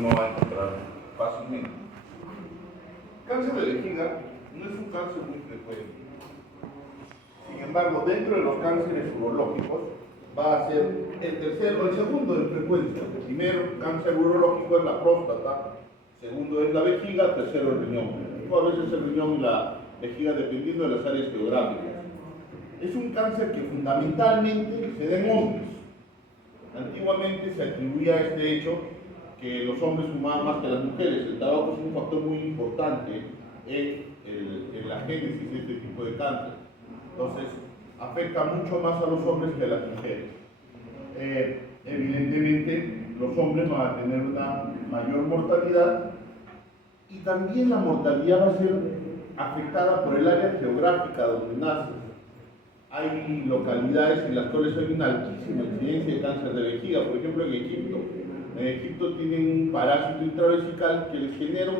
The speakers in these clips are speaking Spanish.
no va a encontrar fácilmente. Cáncer de vejiga no es un cáncer muy frecuente. Sin embargo, dentro de los cánceres urológicos va a ser el tercero, el segundo en frecuencia. El primero cáncer urológico es la próstata, segundo es la vejiga, tercero el riñón. O a veces el riñón y la vejiga dependiendo de las áreas geográficas. Es un cáncer que fundamentalmente se da en hombres. Antiguamente se atribuía a este hecho que los hombres fumaban más que las mujeres. El tabaco es un factor muy importante en la génesis de este tipo de cáncer. Entonces, afecta mucho más a los hombres que a las mujeres. Evidentemente, los hombres van a tener una mayor mortalidad y también la mortalidad va a ser afectada por el área geográfica donde nace. Hay localidades en las cuales hay una altísima incidencia de cáncer de vejiga, por ejemplo en Egipto. En Egipto tienen un parásito intravesical que les genera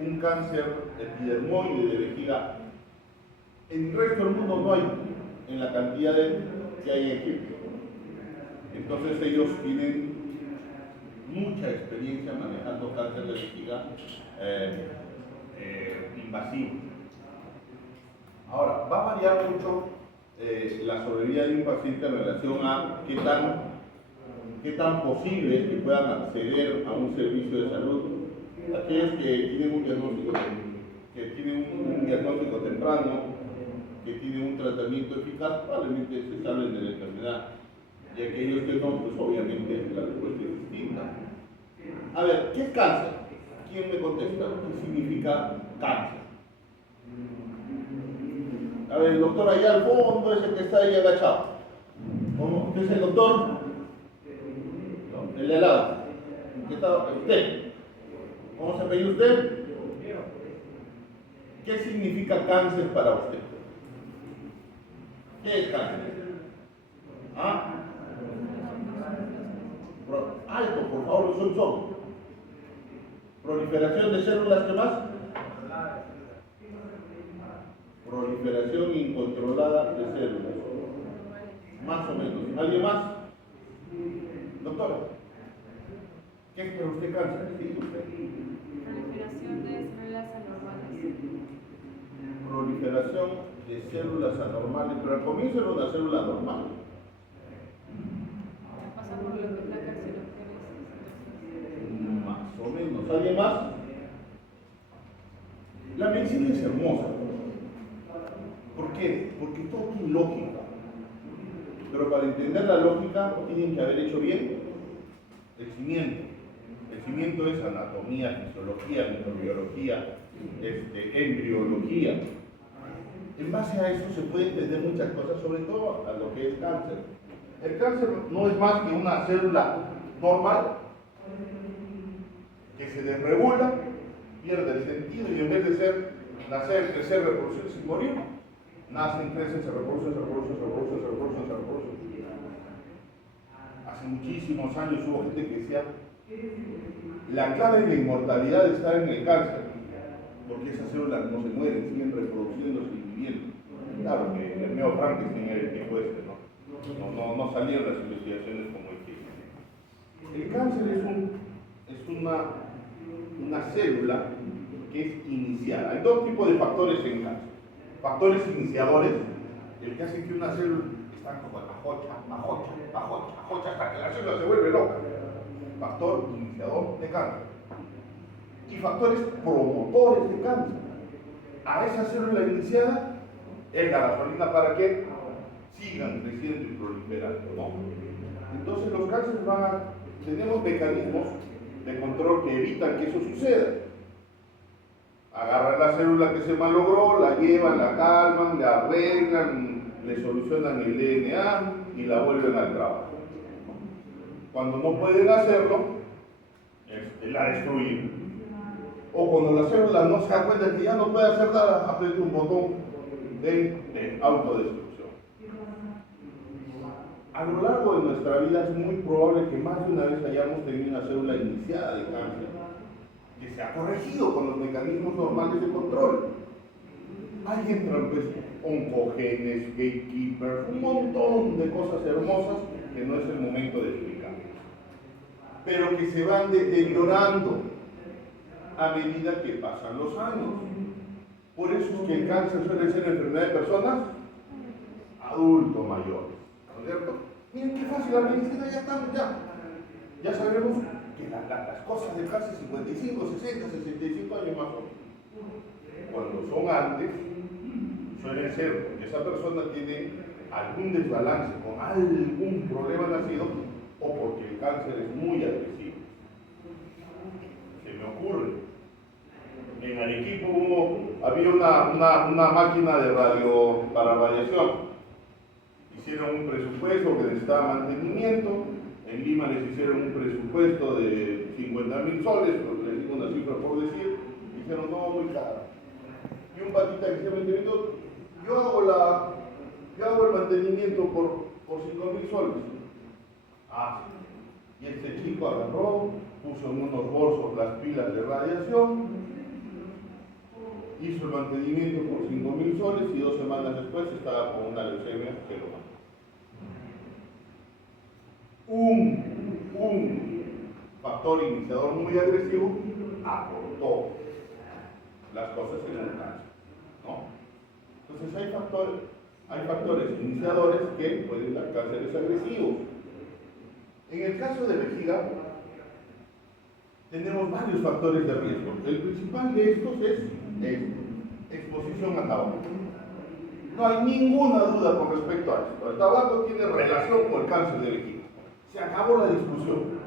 un cáncer epidermoide de vejiga. En el resto del mundo no hay, en la cantidad que hay en Egipto. Entonces ellos tienen mucha experiencia manejando cáncer de vejiga invasivo. Ahora, va a variar mucho la sobrevida de un paciente en relación a qué tan posible es que puedan acceder a un servicio de salud. Aquellos que tienen un diagnóstico temprano, que tienen un tratamiento eficaz, probablemente se salven de la enfermedad. Y aquellos que no, pues obviamente la respuesta es distinta. A ver, ¿qué es cáncer? ¿Quién me contesta? ¿Qué significa cáncer? A ver, el doctor allá al fondo es el que está ahí agachado. ¿Cómo? ¿Usted es el doctor? No, el de al lado. ¿Qué está? ¿Usted? ¿Cómo se apellida usted? ¿Qué significa cáncer para usted? ¿Qué es cáncer? ¿Ah? Alto, por favor, son. Proliferación de células, ¿qué más? Proliferación incontrolada de células. Más o menos. ¿Alguien más? Doctora, ¿qué es para usted cáncer? ¿Sí, usted? Proliferación de células anormales. Proliferación de células anormales, pero al comienzo era una célula normal. Pasa por lo que es la carcinogénesis. Más o menos. ¿Alguien más? La medicina es hermosa. ¿Por qué? Porque todo tiene lógica. Pero para entender la lógica tienen que haber hecho bien el cimiento. El cimiento es anatomía, fisiología, microbiología, embriología. En base a eso se puede entender muchas cosas, sobre todo a lo que es cáncer. El cáncer no es más que una célula normal que se desregula, pierde el sentido y en vez de ser nacer, crecer, reproducirse y morir, nacen, crecen, se reproducen, se reproducen, se reproducen, se reproducen, se reproducen. Hace muchísimos años hubo gente que decía la clave de la inmortalidad está en el cáncer, porque esas células no se mueren, siguen reproduciéndose y viviendo. Claro que el Neo Frankenstein era el tipo no salieron las investigaciones como el que. El cáncer es una célula que es iniciada. Hay dos tipos de factores en cáncer. Factores iniciadores, el que hace que una célula está como ajocha hasta que la célula se vuelve loca. Factor iniciador de cáncer. Y factores promotores de cáncer. A esa célula iniciada es la gasolina para que sigan creciendo y proliferando, ¿no? Entonces los cánceres tenemos mecanismos de control que evitan que eso suceda. Agarran la célula que se malogró, la llevan, la calman, la arreglan, le solucionan el DNA y la vuelven al trabajo. Cuando no pueden hacerlo, la destruyen. O cuando la célula no se da cuenta que ya no puede hacer nada, aprieta un botón de autodestrucción. A lo largo de nuestra vida es muy probable que más de una vez hayamos tenido una célula iniciada de cáncer que se ha corregido con los mecanismos normales de control. Ahí entran pues oncogenes, gatekeepers, un montón de cosas hermosas que no es el momento de explicar. pero que se van deteriorando a medida que pasan los años. Por eso es que el cáncer suele ser enfermedad de personas adultos mayores, ¿no es cierto? Miren qué fácil la medicina, ya estamos, ya sabemos que las cosas de casi 55, 60, 65 años más o menos. Cuando son antes, suelen ser porque esa persona tiene algún desbalance con algún problema nacido o porque el cáncer es muy agresivo. Se me ocurre. En Arequipa había una máquina de para radiación. Hicieron un presupuesto que necesitaba mantenimiento. En Lima les hicieron un presupuesto de 50.000 soles, les digo una cifra por decir. Dijeron, no, muy caro. Y un patita que se mantenimiento, yo hago el mantenimiento por 5.000 soles. Ah, y este chico agarró, puso en unos bolsos las pilas de radiación, hizo el mantenimiento por 5.000 soles y 2 semanas después estaba con una leucemia que lo mató. Un factor iniciador muy agresivo aportó las cosas en el cáncer, ¿no? Entonces hay factores iniciadores que pueden dar cánceres agresivos. En el caso de vejiga, tenemos varios factores de riesgo. El principal de estos es exposición a tabaco. No hay ninguna duda con respecto a esto. El tabaco tiene relación con el cáncer de vejiga. Se acabó la discusión.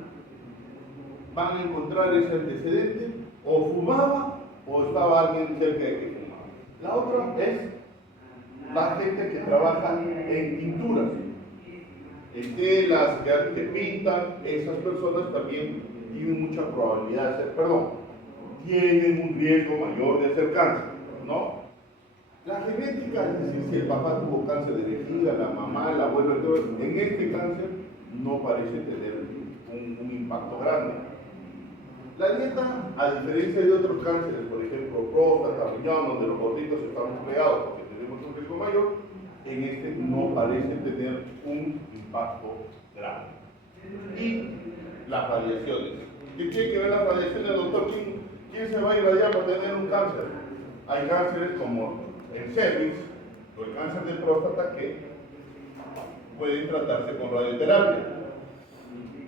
Van a encontrar ese antecedente, o fumaba o estaba alguien cerca de que fumaba. La otra es la gente que trabaja en pinturas, en telas, que pintan. Esas personas también tienen mucha probabilidad de tienen un riesgo mayor de hacer cáncer, ¿no? La genética, es decir, si el papá tuvo cáncer de vejiga, la mamá, el abuelo, en este cáncer no parece tener un impacto grande. La dieta, a diferencia de otros cánceres, por ejemplo, próstata, riñón, donde los gorditos estamos pegados porque tenemos un riesgo mayor, en este no parece tener un impacto grave. Y las radiaciones. ¿Qué tiene que ver las radiaciones, doctor? ¿Quién se va a irradiar para tener un cáncer? Hay cánceres como el cervix o el cáncer de próstata que pueden tratarse con radioterapia.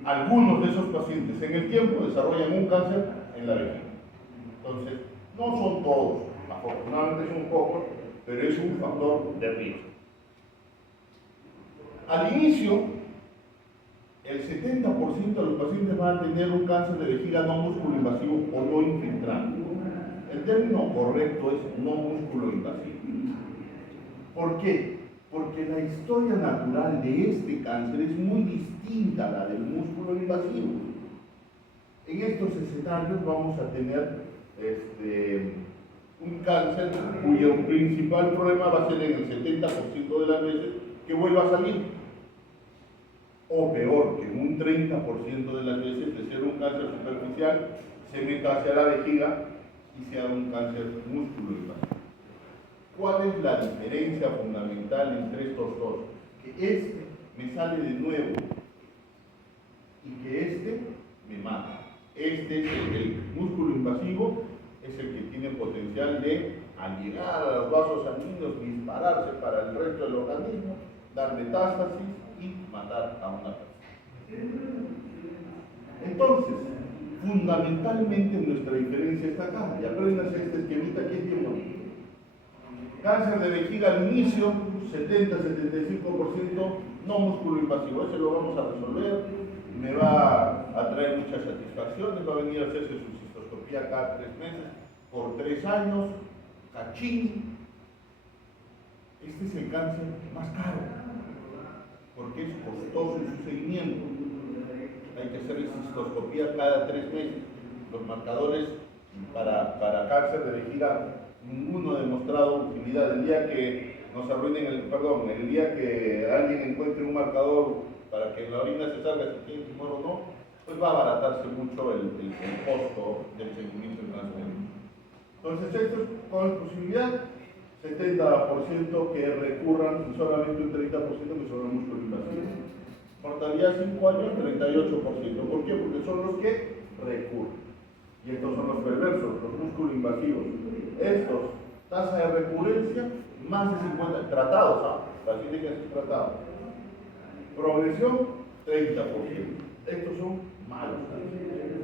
Algunos de esos pacientes en el tiempo desarrollan un cáncer en la vejiga. Entonces, no son todos, afortunadamente son pocos, pero es un factor de riesgo. Al inicio, el 70% de los pacientes van a tener un cáncer de vejiga no músculo invasivo o no infiltrante. El término correcto es no músculo invasivo. ¿Por qué? Porque la historia natural de este cáncer es muy distinta a la del músculo invasivo. En estos escenarios vamos a tener un cáncer cuyo principal problema va a ser en el 70% de las veces que vuelva a salir. O peor, que en un 30% de las veces de ser un cáncer superficial se meta hacia la vejiga y sea un cáncer músculo invasivo. ¿Cuál es la diferencia fundamental entre estos dos? Que este me sale de nuevo y que este me mata. Este es el músculo invasivo, es el que tiene potencial de, al llegar a los vasos sanguíneos, dispararse para el resto del organismo, dar metástasis y matar a una persona. Entonces, fundamentalmente nuestra diferencia está acá. Y apréndanse este esquemita que es bien bonito. Cáncer de vejiga al inicio, 70-75% no músculo invasivo. Ese lo vamos a resolver. Me va a traer muchas satisfacciones. Va a venir a hacerse su cistoscopía cada 3 meses, por 3 años. Cachín. Este es el cáncer más caro, porque es costoso en su seguimiento. Hay que hacer cistoscopía cada 3 meses. Los marcadores para cáncer de vejiga, ninguno ha demostrado utilidad. El día que nos arruinen el día que alguien encuentre un marcador para que en la orina se salga si tiene tumor o no, pues va a abaratarse mucho el costo del seguimiento internacional. Entonces, esto es con posibilidad, 70% que recurran y solamente un 30% que son músculo invasivo. Mortalidad 5 años, 38%. ¿Por qué? Porque son los que recurren. Y estos son los perversos, los músculos invasivos. Estos, tasa de recurrencia, más de 50, tratados, pacientes que han sido tratados. Progresión, 30%. Estos son malos cánceres.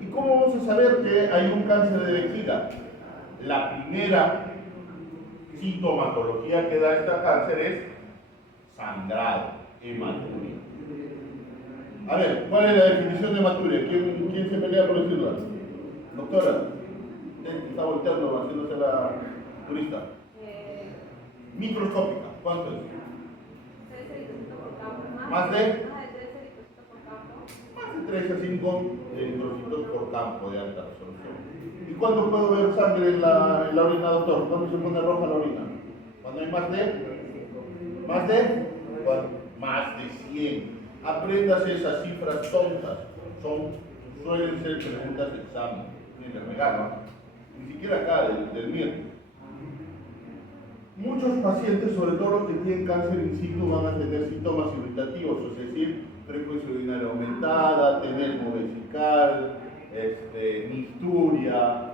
¿Y cómo vamos a saber que hay un cáncer de vejiga? La primera sintomatología que da este cáncer es sangrado, hematuria. A ver, ¿cuál es la definición de hematuria? ¿Quién se pelea por decirla? Doctora, usted está volteando, haciéndose la turista. Microscópica, ¿cuánto es? 3 eritrocitos por campo. ¿Más de? Más de 3 eritrocitos por campo. Más de 3 a 5 eritrocitos por campo de alta resolución. ¿Y cuándo puedo ver sangre en la orina, doctor? ¿Cuándo se pone roja la orina? ¿Cuándo hay más de? ¿Más de? ¿Cuándo? Más de 100. Apréndase esas cifras tontas. Suelen ser preguntas de examen. Ni de regalo. Ni siquiera acá del miércoles. Muchos pacientes, sobre todo los que tienen cáncer in situ, van a tener síntomas irritativos, es decir, frecuencia urinaria aumentada, tenesmo vesical, mixturia.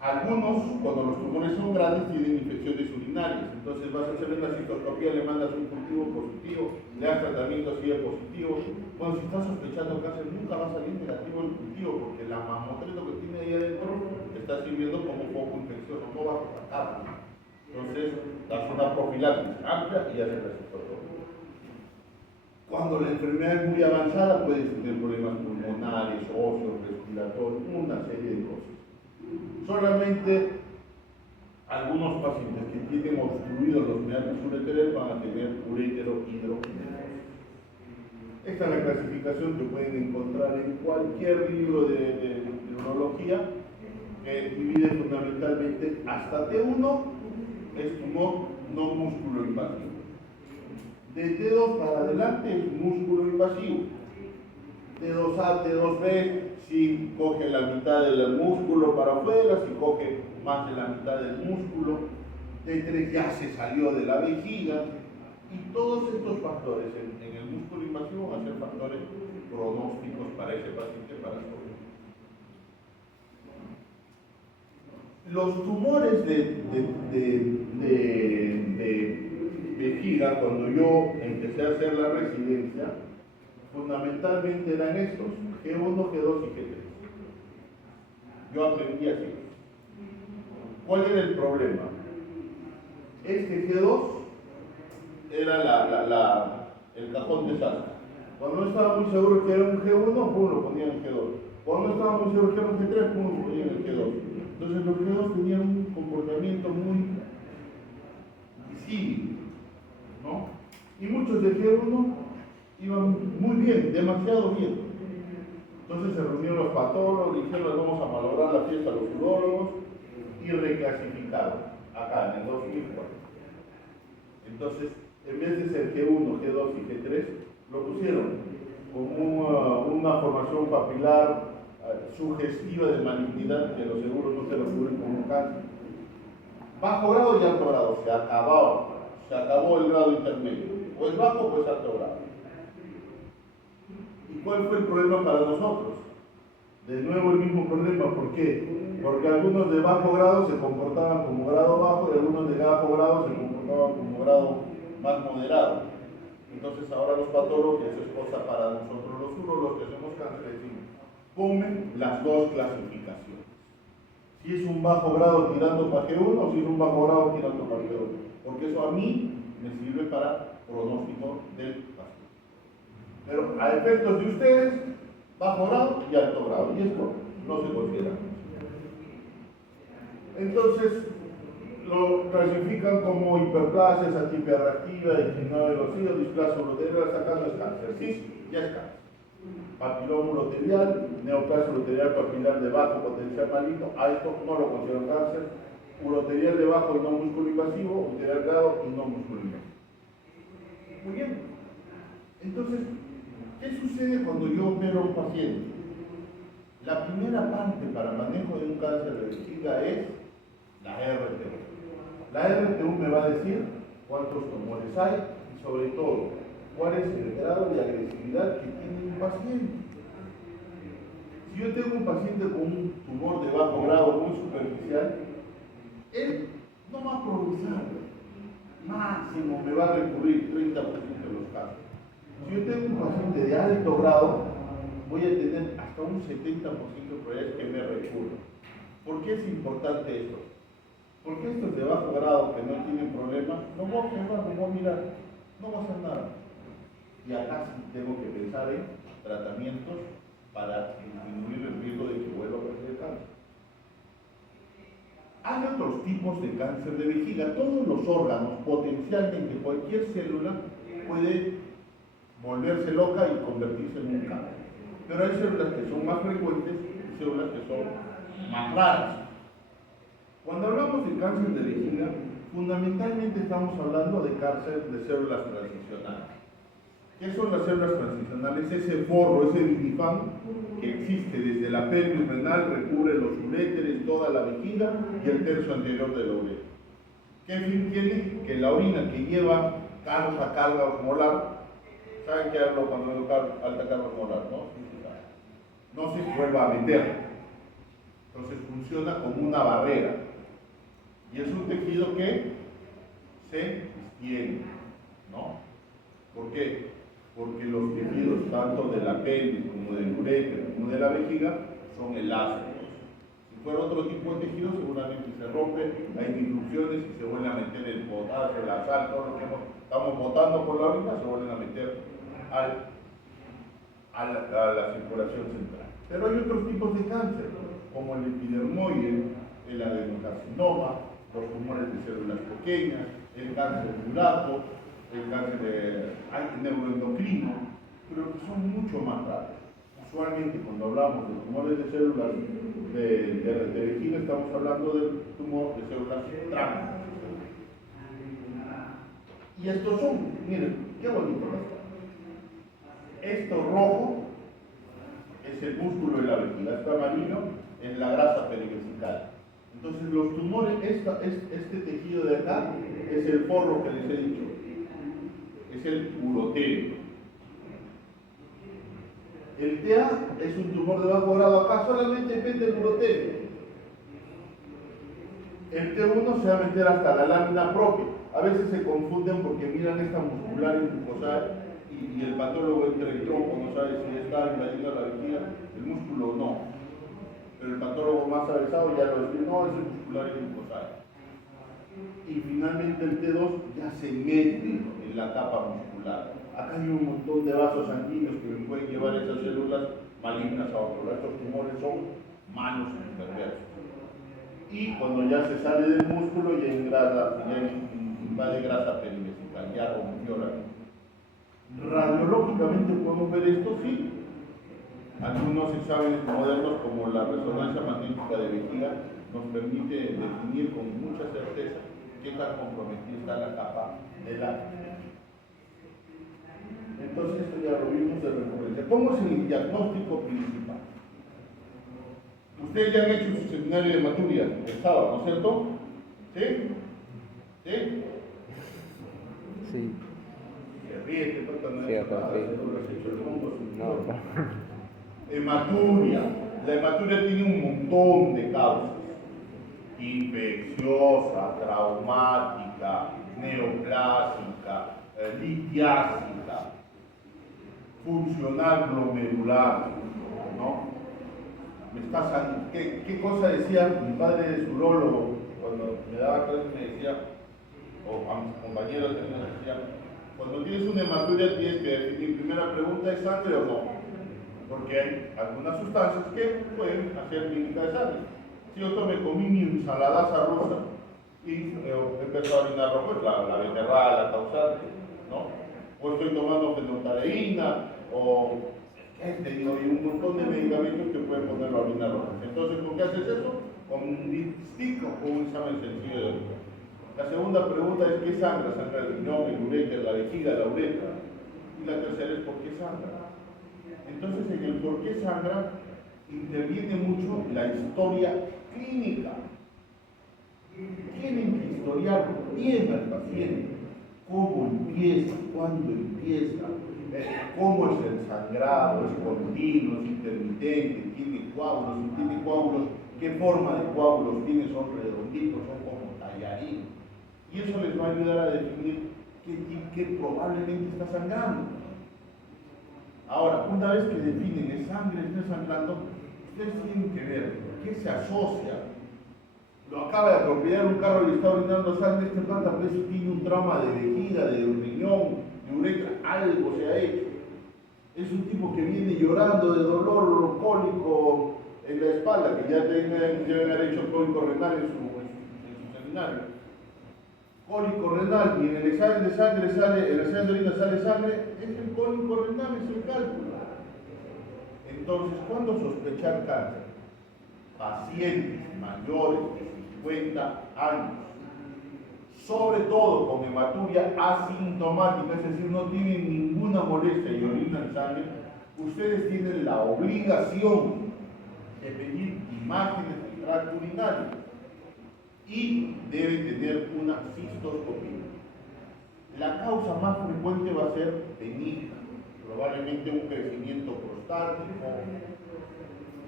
Algunos, cuando los tumores son grandes, tienen infecciones urinarias. Entonces vas a hacer una citoscopía, le mandas un cultivo positivo, le das tratamiento si es positivo. Bueno, si estás sospechando cáncer, nunca va a salir negativo el cultivo, porque la mamotreto que tiene ahí adentro te está sirviendo como foco infeccioso, no va a atacarlo. Entonces, das una profilaxis amplia y haces la citoscopia. Cuando la enfermedad es muy avanzada, puedes tener problemas pulmonares, óseos, respiratorios, una serie de cosas. Solamente algunos pacientes que tienen obstruidos los meandros ureterales van a tener urétero hidrogenenoso. Esta es la clasificación que pueden encontrar en cualquier libro de urología, que divide fundamentalmente hasta T1 es tumor no músculo invasivo. De T2 para adelante es músculo invasivo. T2A, T2B, si coge la mitad del músculo para afuera, si coge más de la mitad del músculo. T3 ya se salió de la vejiga. Y todos estos factores en el músculo invasivo van a ser factores pronósticos para ese paciente para escoger. Los tumores de vejiga, cuando yo empecé a hacer la residencia, fundamentalmente eran estos, G1, G2 y G3. Yo aprendí así. ¿Cuál era el problema? Este G2 era el cajón de sastre. Cuando no estaba muy seguro que era un G1, pum, lo ponía en G2. Cuando no estaba muy seguro que era un G3, pum, lo ponía en el G2. Entonces los G2 tenían un comportamiento muy visible, ¿no? Y muchos de G1 iban muy bien, demasiado bien. Entonces se reunieron los patólogos, dijeron vamos a malograr la fiesta a los urólogos y reclasificaron acá en el 2004. Entonces, en vez de ser G1, G2 y G3, lo pusieron como una formación papilar sugestiva de malignidad, que los seguros no te lo cubren como cáncer. Bajo grado y alto grado, se acabó el grado intermedio. O es bajo o es alto grado. ¿Y cuál fue el problema para nosotros? De nuevo el mismo problema, ¿por qué? Porque algunos de bajo grado se comportaban como grado bajo y algunos de bajo grado se comportaban como grado más moderado. Entonces ahora los patólogos, y eso es cosa para nosotros los urólogos que hacemos cáncer, decimos, ponme las dos clasificaciones. Si es un bajo grado tirando para G1 o si es un bajo grado tirando para G2. Porque eso a mí me sirve para pronóstico del paciente. Pero a efectos de ustedes, bajo grado y alto grado. Y esto no se considera. Entonces, lo clasifican como hiperplasia, atipia reactiva, discriminado de los hijos, displasia uroterial, sacando es cáncer. Sí, ya es cáncer. Papiloma uroterial, neoplasia uroterial papilar de bajo potencial maligno, a esto no lo considero cáncer. Uroterial de bajo y no músculo invasivo, uroterial grado y no músculo invasivo. Muy bien. Entonces, ¿qué sucede cuando yo opero a un paciente? La primera parte para manejo de un cáncer de vejiga es la RTU. La RTU me va a decir cuántos tumores hay y sobre todo cuál es el grado de agresividad que tiene un paciente. Si yo tengo un paciente con un tumor de bajo grado muy superficial, él no va a progresar, máximo me va a recurrir 30% de los casos. Si yo tengo un paciente de alto grado, voy a tener hasta un 70% de probabilidades que me recurra. ¿Por qué es importante esto? Porque estos de bajo grado que no tienen problema, no voy a observar, no voy a mirar, no voy a hacer nada. Y acá sí tengo que pensar en tratamientos para disminuir el riesgo de que vuelva a aparecer cáncer. Hay otros tipos de cáncer de vejiga. Todos los órganos, potencialmente cualquier célula puede volverse loca y convertirse en un cáncer. Pero hay células que son más frecuentes y células que son más raras. Cuando hablamos de cáncer de vejiga, fundamentalmente estamos hablando de cáncer de células transicionales. ¿Qué son las células transicionales? Ese forro, ese vinifán que existe desde la pelvis renal, recubre los uréteres, toda la vejiga y el tercio anterior de la uretra. ¿Qué fin tiene? Que la orina que lleva alta carga osmolar, ¿saben qué hablo cuando digo alta carga osmolar? No se vuelva a meter. Entonces funciona como una barrera. Y es un tejido que se extiende, ¿no? ¿Por qué? Porque los tejidos tanto de la pelvis como del uréter como de la vejiga son elásticos. Si fuera otro tipo de tejido seguramente se rompe, hay disrupciones y se vuelve a meter el potasio, la sal, todo lo que estamos botando por la orina se vuelven a meter a la circulación central. Pero hay otros tipos de cáncer, como el epidermoide, el adenocarcinoma, los tumores de células pequeñas, el cáncer durato, el cáncer neuroendocrino, pero que son mucho más raros. Usualmente cuando hablamos de tumores de células de vejiga estamos hablando del tumor de células tránsito. Y estos son, miren, qué bonito esto rojo es el músculo de la vejiga, este amarillo es la grasa perivesical. Entonces los tumores, este tejido de acá es el forro que les he dicho, es el urotelio. El TA es un tumor de bajo grado, acá solamente depende del urotelio. El T1 se va a meter hasta la lámina propia. A veces se confunden porque miran esta muscular mucosal y el patólogo entre el tronco no sabe si está invadiendo la vejiga, el músculo no. Pero el patólogo más avanzado ya lo dice, no, es el muscular mucosal. Y finalmente el T2 ya se mete en la capa muscular. Acá hay un montón de vasos sanguíneos que pueden llevar esas células malignas a otro lado. Estos tumores son malos y perversos. Y cuando ya se sale del músculo, ya invade grasa perivesical, ya rompió la vejiga. Radiológicamente podemos ver esto, sí. Algunos exámenes modernos, como la resonancia magnética de vejiga, nos permite definir con mucha certeza qué tan comprometida está la capa de la vejiga. Entonces esto ya lo vimos de recurrencia. ¿Cómo es el diagnóstico principal? Ustedes ya han hecho su seminario de Maturia el sábado, ¿no es cierto? ¿Sí? ¿Sí? Sí. Se ríe, que tratan de No. Hematuria. La hematuria tiene un montón de causas. Infecciosa, traumática, neoplásica, litiásica, funcional glomerular, ¿no? ¿Qué cosa decía mi padre es urólogo cuando me daba clases? Me decía, o a mis compañeros me decía, cuando tienes una hematuria tienes que definir, primera pregunta, ¿es sangre o no? Porque hay algunas sustancias que pueden hacer clínica de sangre. Si yo comí mi ensaladaza rusa y empezó a orinar rojo, la beterraga, la causante, ¿no? O estoy tomando fenotaleína, o digo, hay un montón de medicamentos que pueden poner la orina roja. Entonces, ¿por qué haces eso? Con un stick o con un examen sencillo de orina. La segunda pregunta es ¿qué sangra? ¿Sangra el riñón, el uréter, la vejiga, la uretra? Y la tercera es ¿por qué sangra? Entonces, en el por qué sangra interviene mucho la historia clínica. Tienen que historiar bien al paciente. cómo empieza, cuándo empieza, cómo es el sangrado, es continuo, es intermitente, tiene coágulos, si tiene coágulos, qué forma de coágulos tiene, son redonditos, son como tallarines. Y eso les va a ayudar a definir qué probablemente está sangrando. Ahora, una vez que definen es sangre, está sangrando, ustedes tienen que ver qué se asocia. Lo acaba de atropellar un carro y está orinando sangre, este pata parece que tiene un trauma de vejiga, de riñón, de uretra, algo se ha hecho. Es un tipo que viene llorando de dolor cólico en la espalda, que ya deben haber hecho cólico renal en su seminario. Cólico renal, y en el examen de sangre sale, en el examen de orina sale sangre, es el cólico renal, es el cálculo. Entonces, ¿cuándo sospechar cáncer? Pacientes mayores de 50 años, sobre todo con hematuria asintomática, es decir, no tienen ninguna molestia y orinan sangre, ustedes tienen la obligación de pedir imágenes del tracto urinario y deben tener una cistoscopia. La causa más frecuente va a ser benigna, probablemente un crecimiento prostático,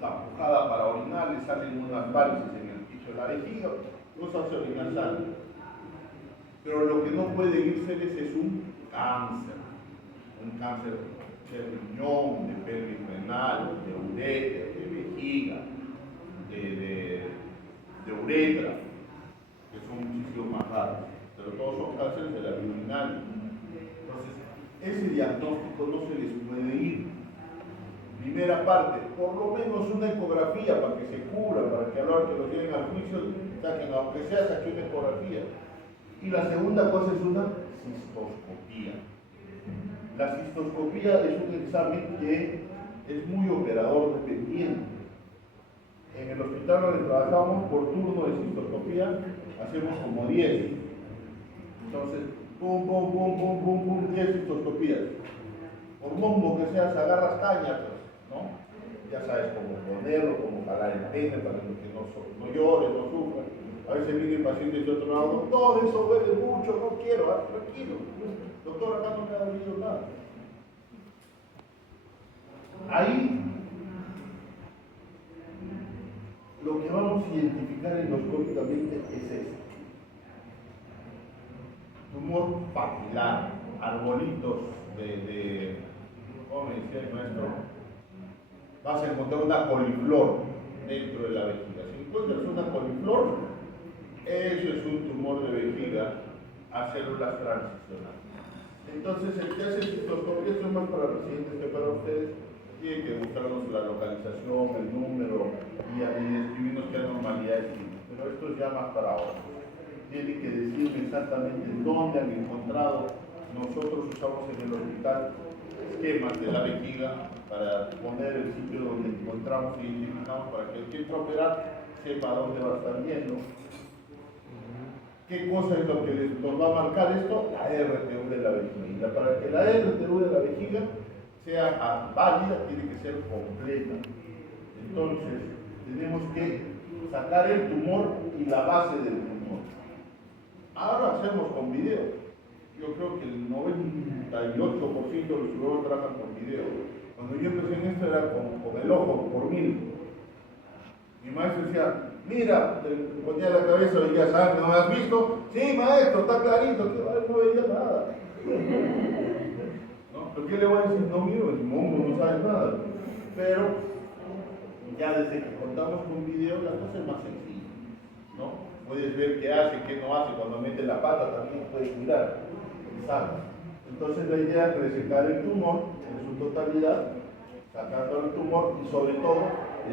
la pujada para orinar, le salen unas varices en el piso de la vejiga, no se hace orinar sangre. Pero lo que no puede irseles es un cáncer de riñón, de pelvis renal, de uretra, de vejiga, de uretra, que son muchísimos más raros, pero todos son cánceres de la vía urinaria. Entonces, ese diagnóstico no se les puede ir. Primera parte, por lo menos una ecografía para que se cubra, para que a la hora que lo lleven al juicio, saquen, aunque sea, saquen una ecografía. Y la segunda cosa es una cistoscopía. La cistoscopía es un examen que es muy operador dependiente. En el hospital donde trabajamos por turno de cistoscopía, hacemos como 10. Entonces, pum, pum, pum, pum, pum, pum, 10 cistoscopías. Por mongo que seas, agarras caña, pues, ¿no? Ya sabes cómo ponerlo, cómo jalar el pene para que no llore, no sufra. A veces vienen pacientes de otro lado, doctor, eso duele mucho, no quiero, tranquilo. Doctor, acá no me ha dolido nada. Ahí, lo que vamos a identificar endoscópicamente es esto. Tumor papilar, arbolitos ¿cómo me decía el maestro? Vas a encontrar una coliflor dentro de la vejiga. Si encuentras una coliflor, eso es un tumor de vejiga a células transicionales. Entonces, el que hace cistoscopia, esto es más para pacientes que para ustedes, tiene que mostrarnos la localización, el número y describirnos qué anormalidades tiene. Pero esto es ya más para ahora. Tiene que decirme exactamente dónde han encontrado. Nosotros usamos en el hospital esquemas de la vejiga para poner el sitio donde encontramos y identificamos para que el que entra a operar sepa dónde va a estar viendo. ¿Qué cosa es lo que nos va a marcar esto? La RTU de la vejiga. Para que la RTU de la vejiga sea válida, tiene que ser completa. Entonces, tenemos que sacar el tumor y la base del tumor. Ahora hacemos con video. Yo creo que el 98% de los cirujanos trabajan con video. Cuando yo empecé en esto era con el ojo, por 1000. Mi maestro decía, mira, te ponía la cabeza, veía sangre, ¿no me has visto? Sí, maestro, está clarito, no veía nada. ¿No? ¿Pero qué le voy a decir? No miro, el mongo no sabe nada. Pero ya desde que contamos con video, la cosa es más sencilla, ¿no? Puedes ver qué hace, qué no hace, cuando mete la pata también puedes mirar, ¿sabes? Entonces la idea es resecar el tumor en su totalidad, sacando el tumor y sobre todo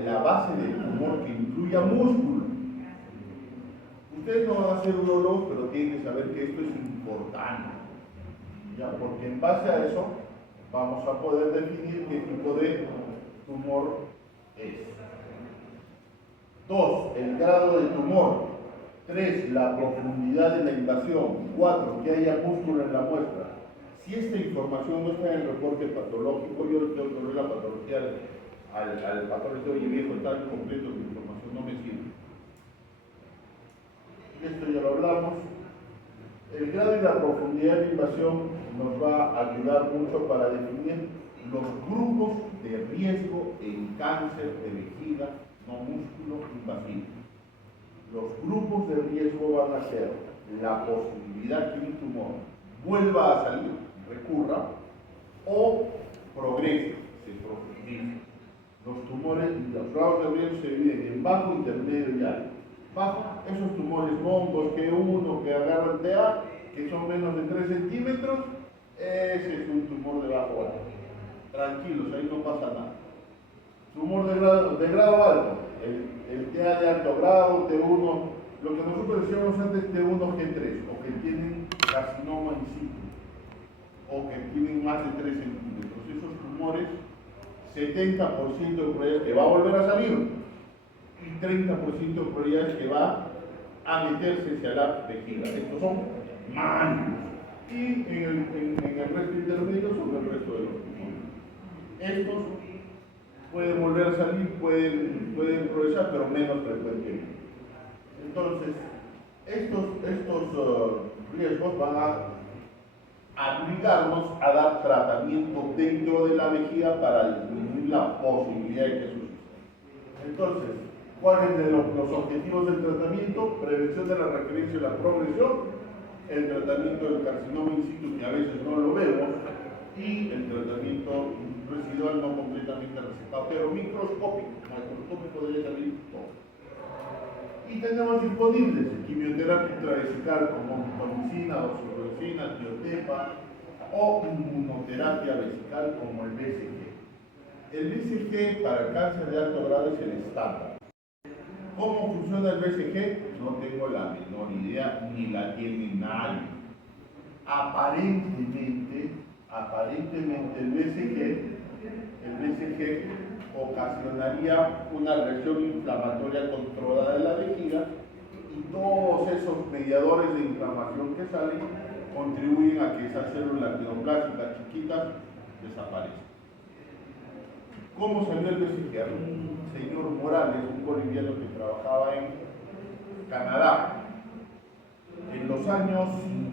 la base del tumor que incluya músculo. Ustedes no van a ser urólogos, pero tienen que saber que esto es importante, ¿ya? Porque en base a eso vamos a poder definir qué tipo de tumor es. 2. El grado de tumor. 3. La profundidad de la invasión. 4. Que haya músculo en la muestra. Si esta información no está en el reporte patológico, yo le doy la patología al patólogo, oye viejo, está incompleto la información, no me sirve. Esto ya lo hablamos. El grado y la profundidad de invasión nos va a ayudar mucho para definir los grupos de riesgo en cáncer de vejiga no músculo invasivo. Los grupos de riesgo van a ser la posibilidad que un tumor vuelva a salir, recurra, o progrese, se profundice. Los tumores, los grados de riesgo se dividen en bajo, intermedio y alto. Bajo, esos tumores hongos que agarran TA, que son menos de 3 centímetros, ese es un tumor de bajo grado. Tranquilos, ahí no pasa nada. Tumor de grado alto, el TA de alto grado, T1, lo que nosotros decíamos antes T1, G3, o que tienen carcinoma in situ, o que tienen más de 3 centímetros. Esos tumores, 70% de probabilidades que va a volver a salir y 30% de probabilidades que va a meterse hacia la vejiga. Estos son malos. Y en el resto intermedio son el resto de los tumores. Estos pueden volver a salir, pueden progresar, pero menos frecuentemente. Entonces, estos riesgos van a obligarnos a dar tratamiento dentro de la vejiga para disminuir la posibilidad de que suceda. Entonces, ¿cuáles son los objetivos del tratamiento? Prevención de la recurrencia y la progresión, el tratamiento del carcinoma in situ, que a veces no lo vemos, y el tratamiento residual no completamente resecado, pero microscópico, macroscópico debe salir todo. Y tenemos disponibles quimioterapia intravesical como doxorubicina, doxorubicina, tiotepa, o inmunoterapia vesical como el BCG. El BCG para el cáncer de alto grado es el estándar. ¿Cómo funciona el BCG? No tengo la menor idea, ni la tiene nadie. Aparentemente el BCG ocasionaría una reacción inflamatoria controlada de la vejiga y todos esos mediadores de inflamación que salen contribuyen a que esas células neoplásicas chiquitas desaparezcan. ¿Cómo salió el BCG? Un señor Morales, un boliviano que trabajaba en Canadá, en los años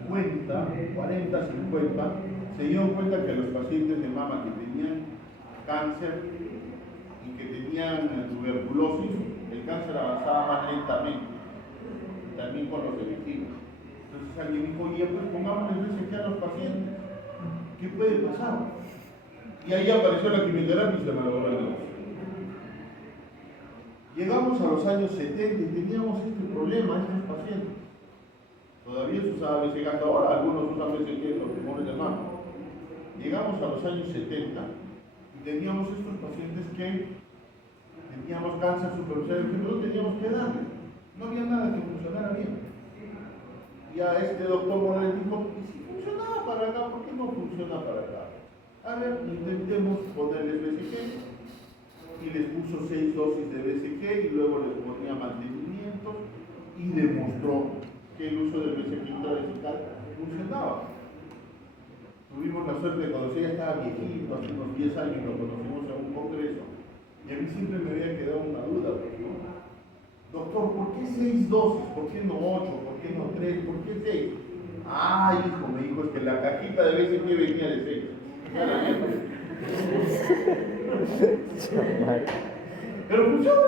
50, 40, 50, se dieron cuenta que los pacientes de mama que tenían cáncer y que tenían tuberculosis, el cáncer avanzaba más lentamente, también con los de vejiga. Entonces alguien dijo, oye, pues pongamos el BCG a los pacientes, ¿qué puede pasar? Y ahí apareció la quimioterapia y se malogró el negocio. Llegamos a los años 70 y teníamos este problema, estos pacientes. Todavía se usaba BCG hasta ahora, algunos usan BCG en los tumores de mama. Llegamos a los años 70 y teníamos estos pacientes que teníamos cáncer superficial y no teníamos que darle. No había nada que funcionara bien. Y a este doctor Morales dijo, ¿y si funcionaba para acá, por qué no funciona para acá? A ver, intentemos ponerles BCG. Y les puso 6 dosis de BCG y luego les ponía mantenimiento y demostró que el uso del BCG intravesical funcionaba. Tuvimos la suerte de conocer, ya estaba viejito, hace unos 10 años lo conocimos en un congreso y a mí siempre me había quedado una duda, doctor, ¿por qué 6 dosis? ¿Por qué no 8? ¿Por qué no 3? ¿Por qué 6? Ah, hijo, me dijo, es que la cajita de BCG venía de 6. Pero funciona,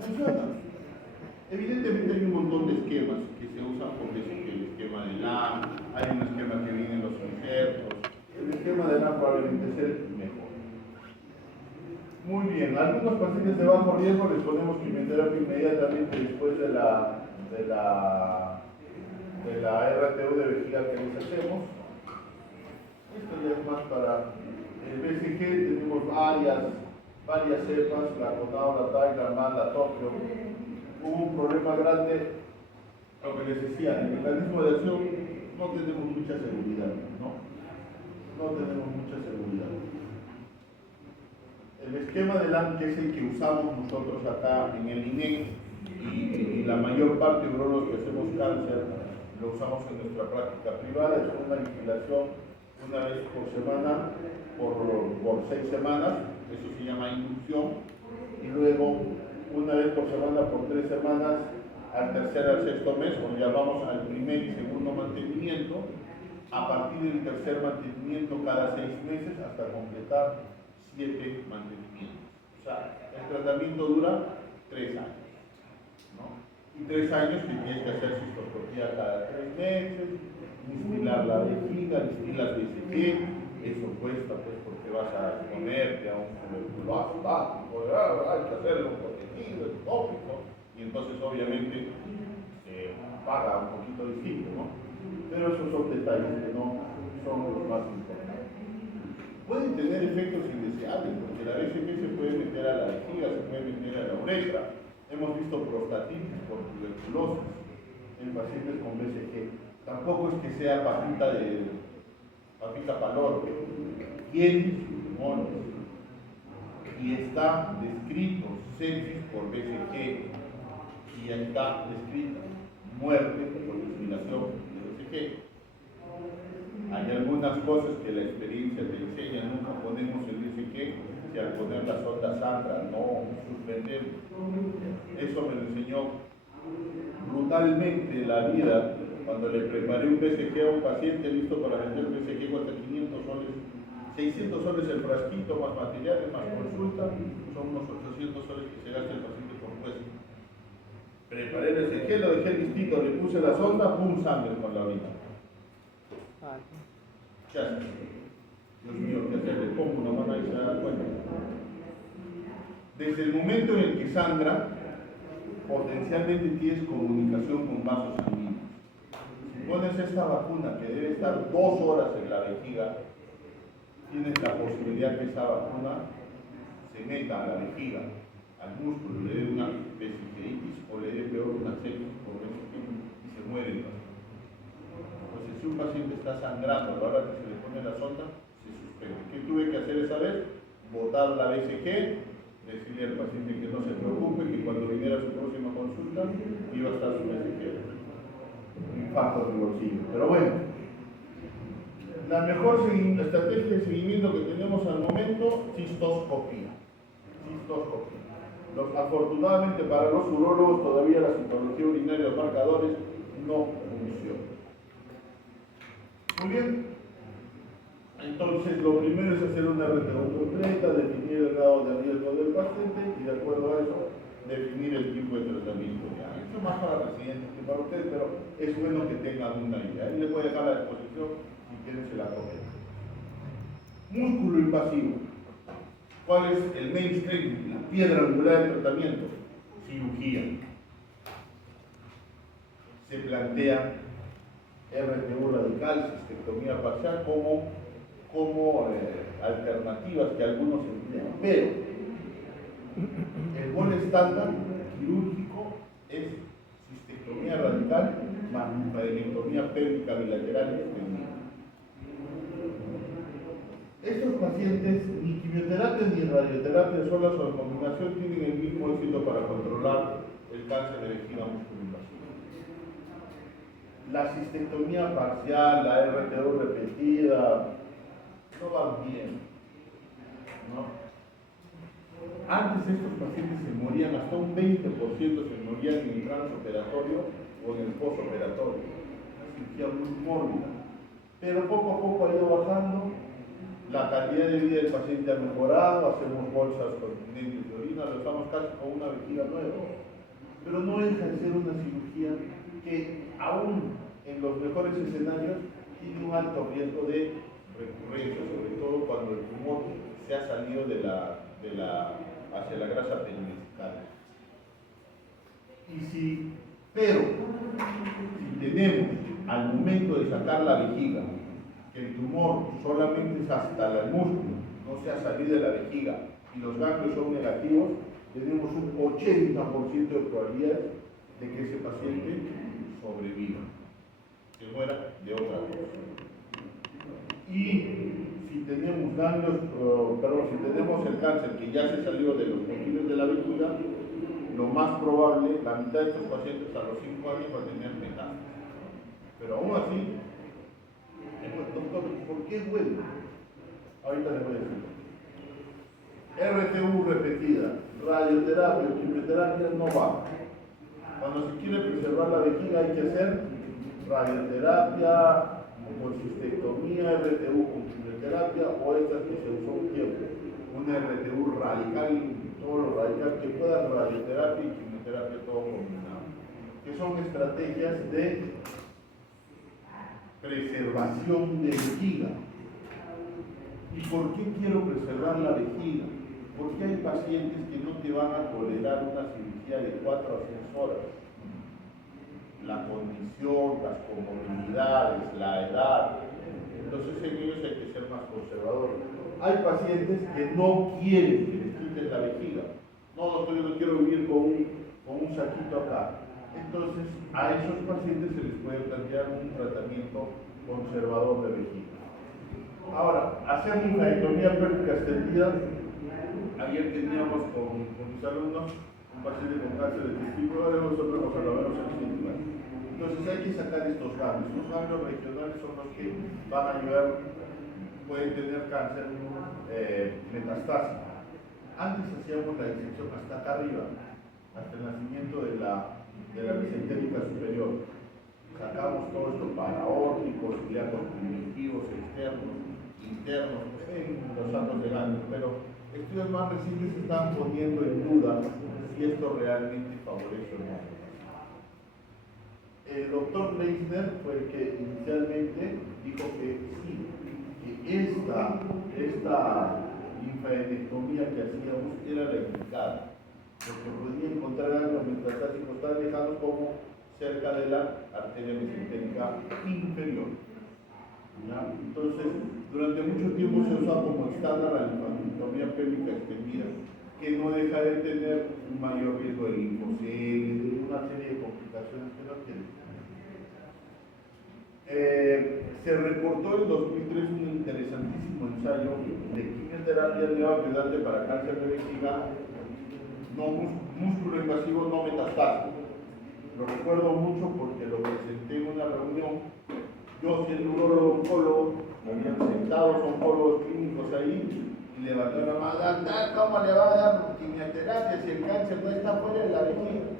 funciona. Evidentemente hay un montón de esquemas que se usan con BCG, el esquema de LAM, hay un esquema que viene en los injertos, el esquema de LAM probablemente es el mejor. Muy bien, a algunos pacientes de bajo riesgo les ponemos quimioterapia inmediatamente después de la RTU de vejiga que les hacemos. Esto ya es más para el BCG, tenemos varias cepas, la Conao, la TAI, la MAN, la Tokio. Hubo un problema grande, lo que les decía, el mecanismo de acción no tenemos mucha seguridad, no tenemos mucha seguridad. El esquema de LAM, que es el que usamos nosotros acá en el INEC, y la mayor parte de urólogos que hacemos cáncer, lo usamos en nuestra práctica privada, es una instilación una vez por semana, por 6 semanas, eso se llama inducción, y luego una vez por semana por 3 semanas al tercer, al sexto mes, o llamamos al primer y segundo mantenimiento, a partir del tercer mantenimiento cada 6 meses hasta completar 7 mantenimientos. O sea, el tratamiento dura 3 años, ¿no? Y 3 años que tienes que hacer cistoscopía cada 3 meses, instilar la vejiga, instilar BCG, eso cuesta pues porque vas a exponerte a un tuberculosis, hay que hacerlo protegido, es tópico, y entonces obviamente paga un poquito distinto, ¿no? Pero esos son detalles que no son los más importantes. Pueden tener efectos indeseables, porque la BCG se puede meter a la vejiga, se puede meter a la uretra. Hemos visto prostatitis por tuberculosis en pacientes con BCG. Tampoco es que sea papita palor, tiene tumores. Y está descrito sepsis por BCG, y ya está descrita muerte por disminución de BCG. Hay algunas cosas que la experiencia te enseña, nunca ponemos el BCG, si al poner la sonda sangra no suspendemos. Eso me lo enseñó brutalmente la vida cuando le preparé un BCG a un paciente listo para vender BCG cuesta 500 soles, 600 soles el frasquito, más materiales, más consulta, son unos 800 soles que se gasta el paciente por puesto. Preparé el BCG, lo dejé distinto, le puse la sonda, pum, sangre con la orina. ¿Qué hace? Dios mío, ¿qué hace? Le pongo una mano y se da cuenta. Desde el momento en el que sangra, potencialmente tienes comunicación con vasos sanguíneos. Si pones esta vacuna que debe estar 2 horas en la vejiga, tienes la posibilidad que esa vacuna se meta a la vejiga, al músculo, le dé una vesicleitis o le dé peor una sepsis por BCG y se muere el paciente. Entonces, si un paciente está sangrando a la hora que se le pone la sonda, se suspende. ¿Qué tuve que hacer esa vez? Botar la BCG, decirle al paciente que no se preocupe, que cuando viniera a su próxima consulta iba a estar su BCG. Infarto de bolsillo. Pero bueno, la mejor estrategia de seguimiento que tenemos al momento, cistoscopía. Afortunadamente para los urólogos todavía la citología urinaria de marcadores no funciona. Muy bien. Entonces, lo primero es hacer una RTO completa, definir el grado de riesgo del paciente y de acuerdo a eso, definir el tipo de tratamiento. Ya, esto es más para residentes que para ustedes, pero es bueno que tengan una idea. Ahí les voy a dejar a la disposición si quieren se la copian. Músculo invasivo. ¿Cuál es el mainstream, la piedra angular del tratamiento? Cirugía. Se plantea RTU radical, cistectomía parcial como alternativas que algunos emplean, pero el gol estándar quirúrgico es cistectomía radical más radiolectomía pélvica bilateral extendida. Estos pacientes ni quimioterapia ni radioterapia solas o en combinación tienen el mismo éxito para controlar el cáncer de vejiga musculoinvasiva. La cistectomía parcial, la RTO repetida, no van bien, ¿no? Antes estos pacientes se morían, hasta un 20% se morían en el transoperatorio o en el postoperatorio. Una cirugía muy mórbida. Pero poco a poco ha ido bajando, la calidad de vida del paciente ha mejorado, hacemos bolsas continentes de orina, lo estamos casi con una vejiga nueva. Pero no deja de ser una cirugía que aún en los mejores escenarios tiene un alto riesgo de recurrencia, sobre todo cuando el tumor se ha salido hacia la grasa perimetral. Pero si tenemos al momento de sacar la vejiga que el tumor solamente es hasta el músculo, no se ha salido de la vejiga y los ganglios son negativos, tenemos un 80% de probabilidad de que ese paciente sobreviva, que muera de otra cosa. Y si tenemos ganglios, si tenemos el cáncer que ya se salió de los confines de la vejiga, lo más probable, la mitad de estos pacientes a los 5 años va a tener metástasis. Pero aún así, doctor, ¿por qué vuelve? Ahorita les voy a decir. RTU repetida, radioterapia, quimioterapia no va. Cuando se quiere preservar la vejiga hay que hacer radioterapia, colcistectomía, RTU con quimioterapia o estas que se usó un tiempo, una RTU radical, todo lo radical que pueda, radioterapia y quimioterapia todo combinado, que son estrategias de preservación de vejiga. ¿Y por qué quiero preservar la vejiga? Porque hay pacientes que no te van a tolerar una cirugía de 4 a 6 horas. La condición, las comorbilidades, la edad. Entonces en ellos hay que ser más conservadores. Hay pacientes que no quieren que les quiten la vejiga. No, doctor, yo no quiero vivir con un saquito acá. Entonces a esos pacientes se les puede plantear un tratamiento conservador de vejiga. Ahora, hacer una ectomía pélvica extendida. Ayer teníamos con mis alumnos un paciente con cáncer de testículo, nosotros nos hablamos en síntomas. Entonces hay que sacar estos ganglios. Los ganglios regionales son los que van a ayudar, pueden tener cáncer metastásico. Antes hacíamos la disección hasta acá arriba, hasta el nacimiento de la mesentérica superior. Sacamos todo esto paraórticos, ilíacos primitivos, externos, internos, en los sacos de ganglios, pero estudios más recientes están poniendo en duda si esto realmente favorece o no. El doctor Leisner fue el que inicialmente dijo que sí, que esta linfadenectomía que hacíamos era la indicada, porque podía encontrar ganglios metastásicos tan lejanos como cerca de la arteria mesentérica inferior. ¿Ya? Entonces, durante mucho tiempo se usó como estándar la linfadenectomía pélvica extendida, que no deja de tener un mayor riesgo de linfocele, de una serie de complicaciones que no tiene. Se reportó en 2003 un interesantísimo ensayo de quimioterapia neoadjuvante para cáncer de vejiga, no músculo invasivo no metastásico. Lo recuerdo mucho porque lo presenté en una reunión. Yo, siendo urologo oncólogo, habían sentados oncólogos clínicos ahí y levantaron la mano. ¿Cómo le va a dar quimioterapia si el cáncer no está fuera de la vejiga?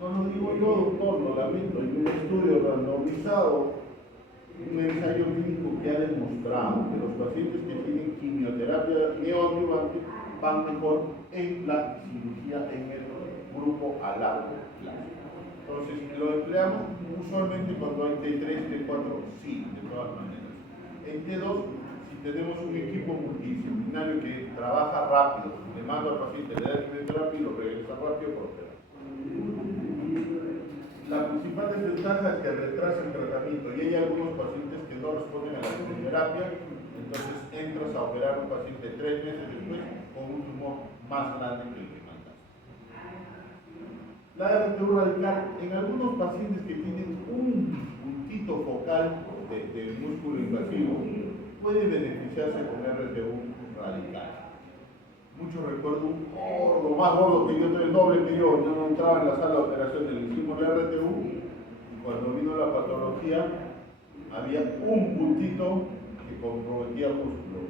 No lo digo yo, doctor, lo lamento. Hay un estudio randomizado, un ensayo clínico que ha demostrado que los pacientes que tienen quimioterapia neoadjuvante van mejor en la cirugía en el grupo a largo plazo. Entonces, lo empleamos usualmente cuando hay T3, T4, sí, de todas maneras. En T2, si tenemos un equipo multidisciplinario que trabaja rápido, le manda al paciente, le da quimioterapia y lo regresa rápido por terapia. La principal desventaja es que retrasa el tratamiento y hay algunos pacientes que no responden a la quimioterapia, entonces entras a operar a un paciente 3 meses después con un tumor más grande que el que mandas. La RTU radical, en algunos pacientes que tienen un puntito focal de músculo invasivo, puede beneficiarse con RTU radical. Muchos recuerdo un gordo, más gordo que yo, el doble que yo no entraba en la sala de operaciones, le hicimos la RTU y cuando vino la patología había un puntito que comprometía músculo.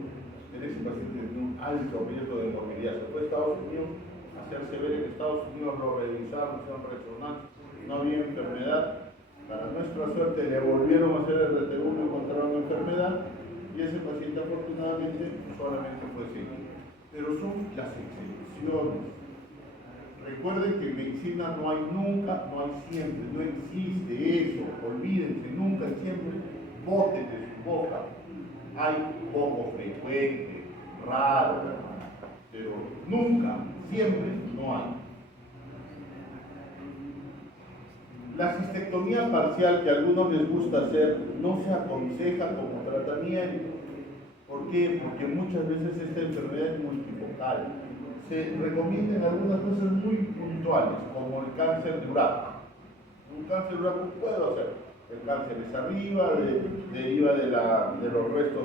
En ese paciente tenía un alto riesgo de morbilidad. Se fue a Estados Unidos a hacerse ver. En Estados Unidos lo revisaron, hicieron resonancia, no había enfermedad. Para nuestra suerte le volvieron a hacer el RTU, no encontraron enfermedad y ese paciente afortunadamente solamente fue seguido. Pero son las excepciones. Recuerden que en medicina no hay nunca, no hay siempre, no existe eso, olvídense, nunca y siempre, boten de su boca. Hay poco frecuente, raro, pero nunca, siempre no hay. La cistectomía parcial que a algunos les gusta hacer no se aconseja como tratamiento. ¿Por qué? Porque muchas veces esta enfermedad es multifocal. Se recomiendan algunas cosas muy puntuales, como el cáncer de uraco. Un cáncer de uraco puedo hacer. El cáncer es arriba, deriva de los restos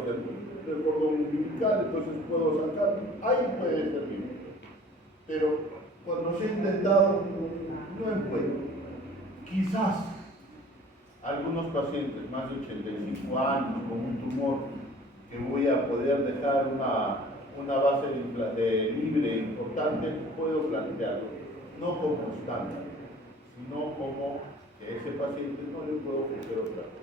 del cordón umbilical, entonces puedo sacar. Ahí puede servir. Pero cuando se ha intentado, no es bueno. Quizás algunos pacientes más de 85 años con un tumor que voy a poder dejar una base libre importante, puedo plantearlo, no como estándar. sino como que a ese paciente no le puedo ofrecer otra cosa.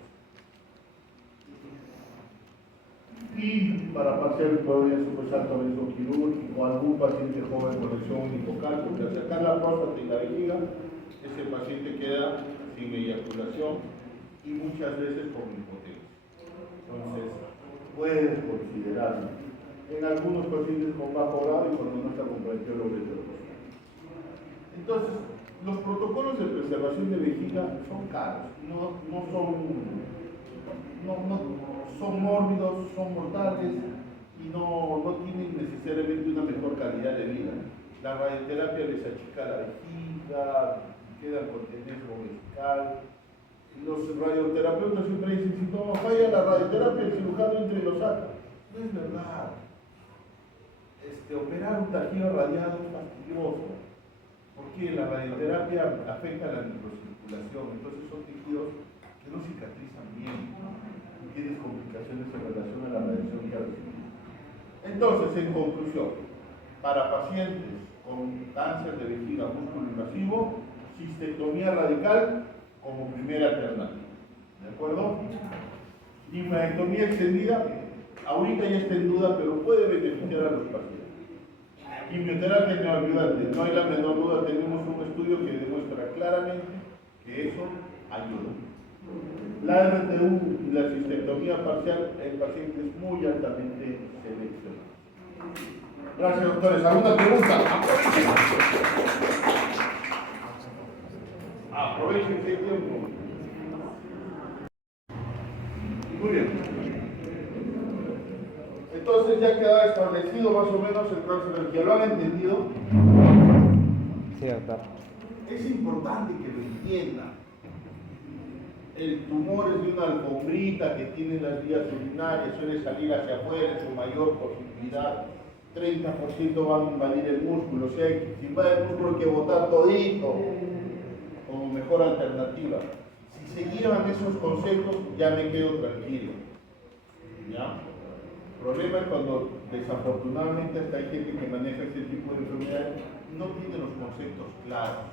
Y para pacientes todavía supuestamente menso quirúrgico, algún paciente joven con lesión unifocal, porque al sacar la próstata y la vejiga, ese paciente queda sin eyaculación y muchas veces con impotencia. Entonces, puedes considerarlo en algunos pacientes con bajo grado y cuando no está comprometido lo veterano. Entonces, los protocolos de preservación de vejiga son caros, no son mórbidos, son mortales y no tienen necesariamente una mejor calidad de vida. La radioterapia les achica la vejiga, quedan con tendencia vesical. Los radioterapeutas siempre dicen, si todo falla la radioterapia, el cirujano entra y lo saca. No es verdad. Operar un tajío radiado es fastidioso, porque la radioterapia afecta la microcirculación, entonces son tejidos que no cicatrizan bien y tienes complicaciones en relación a la radiación que ha recibido. Entonces, en conclusión, para pacientes con cáncer de vejiga músculo invasivo, cistectomía radical como primera alternativa. ¿De acuerdo? Linfadenectomía extendida, ahorita ya está en duda, pero puede beneficiar a los pacientes. Quimioterapia neoadjuvante, no hay la menor duda, tenemos un estudio que demuestra claramente que eso ayuda. La RTU y la cistectomía parcial en pacientes muy altamente seleccionados. Gracias, doctores. ¿Alguna pregunta? Aprovechen ese tiempo. Muy bien. Entonces ya queda establecido más o menos el cáncer del que lo han entendido. Sí, doctor. Es importante que lo entiendan. El tumor es de una alfombrita que tiene las vías urinarias, suele salir hacia afuera, es su mayor posibilidad. 30% van a invadir el músculo, o sea, si invade el músculo hay que botar todito como mejor alternativa. Si se llevan esos consejos, ya me quedo tranquilo. ¿Ya? El problema es cuando desafortunadamente hasta hay gente que maneja este tipo de enfermedades y no tiene los conceptos claros.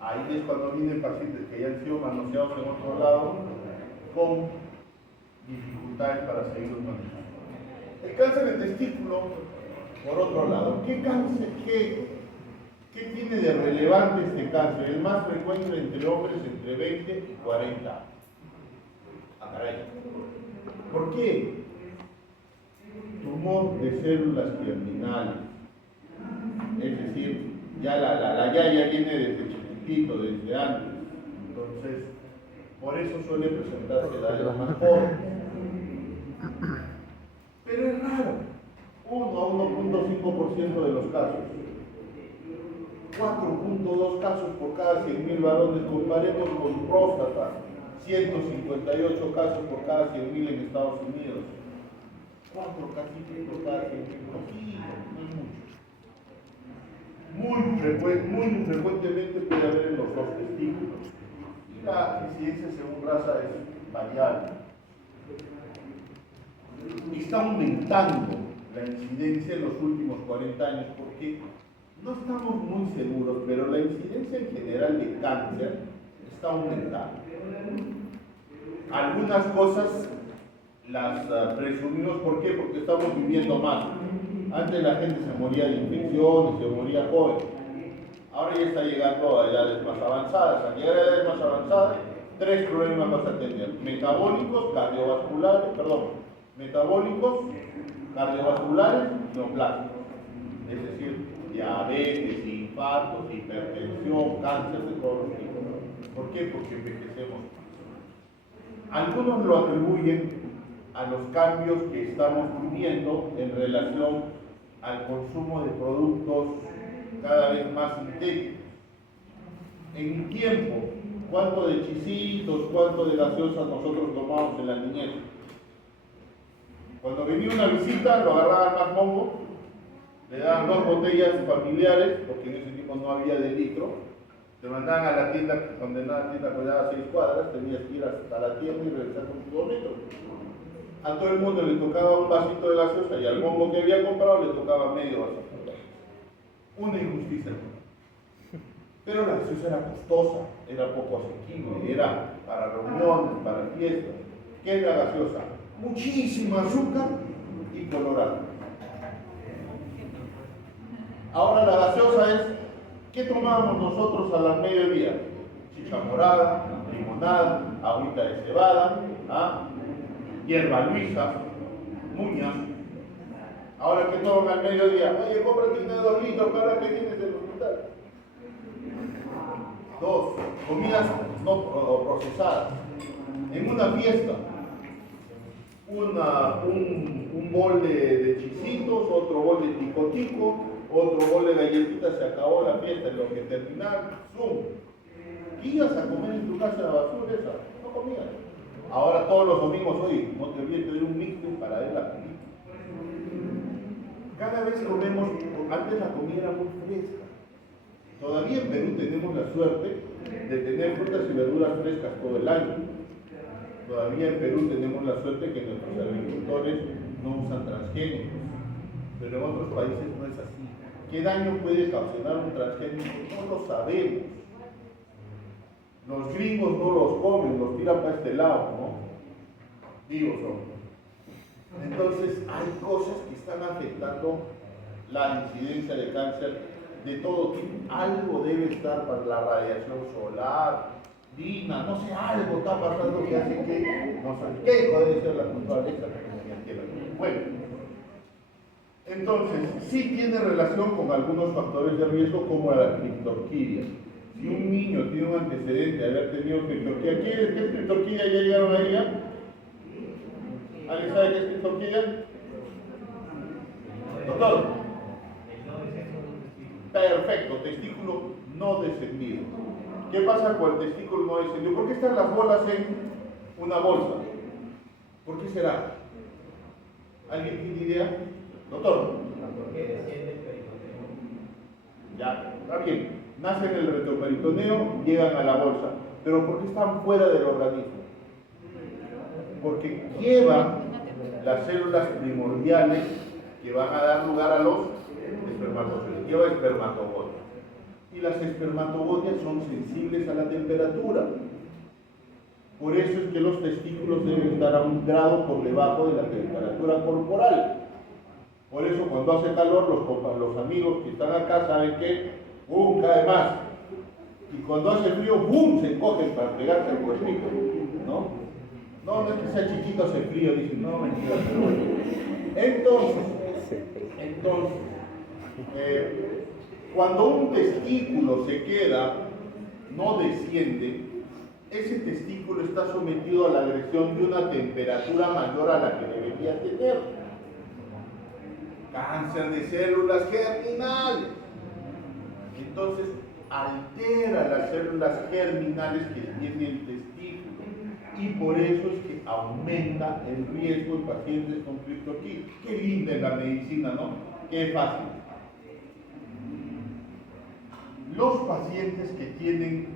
Ahí es cuando vienen pacientes que ya han sido manoseados en otro lado con dificultades para seguirlos manejando. El cáncer de testículo, por otro lado, ¿qué tiene de relevante este cáncer? El más frecuente entre hombres entre 20 y 40 años. Ah, caray. ¿Por qué? Tumor de células germinales, es decir, ya la yaya viene desde chiquitito, desde antes, entonces por eso suele presentarse edades más jóvenes. Pero es raro, 1 a 1.5% de los casos, 4.2 casos por cada 100.000 varones, comparemos con próstata, 158 casos por cada 100.000 en Estados Unidos. 4 casitos por cada 100.000, poquito, no es mucho. Muy infrecuentemente puede haber en los dos testículos. Y la incidencia según raza es variable. Está aumentando la incidencia en los últimos 40 años porque no estamos muy seguros, pero la incidencia en general de cáncer está aumentando. Algunas cosas las presumimos, ¿por qué? Porque estamos viviendo más. Antes la gente se moría de infecciones, se moría joven. Ahora ya está llegando a edades más avanzadas. Al llegar a edades más avanzadas, 3 problemas vas a tener: metabólicos, cardiovasculares, neoplásicos. Es decir, diabetes, infartos, hipertensión, cáncer de todos los tipos. ¿Por qué? Porque envejecemos. Algunos lo atribuyen a los cambios que estamos viviendo en relación al consumo de productos cada vez más sintéticos. En mi tiempo, ¿cuánto de chisitos, cuánto de gaseosas nosotros tomamos en la niñez? Cuando venía una visita, lo agarraban más mongo, le daban 2 botellas familiares, porque en ese tiempo no había de litro. Te mandaban a la tienda, donde la tienda quedaba 6 cuadras, tenías que ir hasta la tienda y regresar con tus 2 litros. A todo el mundo le tocaba un vasito de gaseosa y al mongo que había comprado le tocaba medio vasito de gaseosa. Una injusticia. Pero la gaseosa era costosa, era poco asequible, era para reuniones, para fiestas. ¿Qué es la gaseosa? Muchísimo azúcar y colorante. Ahora la gaseosa es, ¿qué tomábamos nosotros a las mediodía? Chicha morada, limonada, agüita de cebada, hierba luisa, muña. Ahora que toman al mediodía, oye, cómprate una de 2 litros para que vienes del hospital. 2, comidas no procesadas. En una fiesta, un bol de chisitos, otro bol de tico, otro bol de galletitas, se acabó la fiesta, en lo que terminaron, ¡zum! ¿Qué ibas a comer en tu casa la basura esa? No comías. Ahora todos los domingos, oye, no te olvides de un mixto para ver la película. Cada vez comemos, antes la comida era muy fresca. Todavía en Perú tenemos la suerte de tener frutas y verduras frescas todo el año. Todavía en Perú tenemos la suerte que nuestros agricultores no usan transgénicos. Pero en otros países no es así. ¿Qué daño puede causar un transgénico? No lo sabemos. Los gringos no los comen, los tiran para este lado, ¿no? Digo, son. Entonces hay cosas que están afectando la incidencia de cáncer de todo tipo. Algo debe estar para la radiación solar, DINA, no sé, algo está pasando que hace que no sé qué puede ser la naturaleza. Bueno, entonces sí tiene relación con algunos factores de riesgo como la criptorquidia. Si un niño tiene un antecedente de haber tenido criptorquidia, ¿qué es criptorquidia? ¿Ya llegaron a ella? ¿Alguien sabe qué es criptorquidia? Doctor. Perfecto, testículo no descendido. ¿Qué pasa con el testículo no descendido? ¿Por qué están las bolas en una bolsa? ¿Por qué será? ¿Alguien tiene idea? Doctor. Porque desciende el peritoneo. Ya, está bien. Nacen en el retroperitoneo, llegan a la bolsa. ¿Pero por qué están fuera del organismo? Porque llevan las células primordiales que van a dar lugar a los espermatozoides. Lleva espermatogonias. Y las espermatogonias son sensibles a la temperatura. Por eso es que los testículos deben estar a 1 grado por debajo de la temperatura corporal. Por eso cuando hace calor, los amigos que están acá saben que ¡bum! Cae más. Y cuando hace frío, ¡bum! Se encogen para pegarse al cuerpito, ¿no? No es que sea chiquito, hace frío, dicen, no, mentira, pero bueno. Entonces, cuando un testículo se queda, no desciende, ese testículo está sometido a la agresión de una temperatura mayor a la que debería tener. Cáncer de células germinales. Entonces, altera las células germinales que tiene el testículo. Y por eso es que aumenta el riesgo en pacientes con criptorquidia. Qué linda es la medicina, ¿no? Qué fácil. Los pacientes que tienen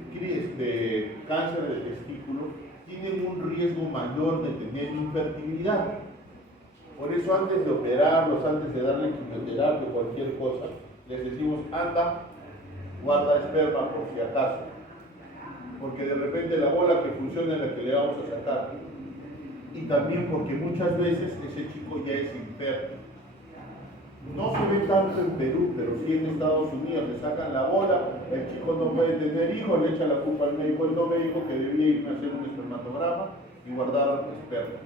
cáncer de testículo tienen un riesgo mayor de tener infertilidad. Por eso antes de operarlos, antes de darle quimioterapia o cualquier cosa, les decimos, anda, guarda esperma por si acaso. Porque de repente la bola que funciona es la que le vamos a sacar. Y también porque muchas veces ese chico ya es infértil. No se ve tanto en Perú, pero sí en Estados Unidos. Le sacan la bola, el chico no puede tener hijos, le echa la culpa al médico. Él no me dijo que debía irme a hacer un espermatograma y guardar esperma.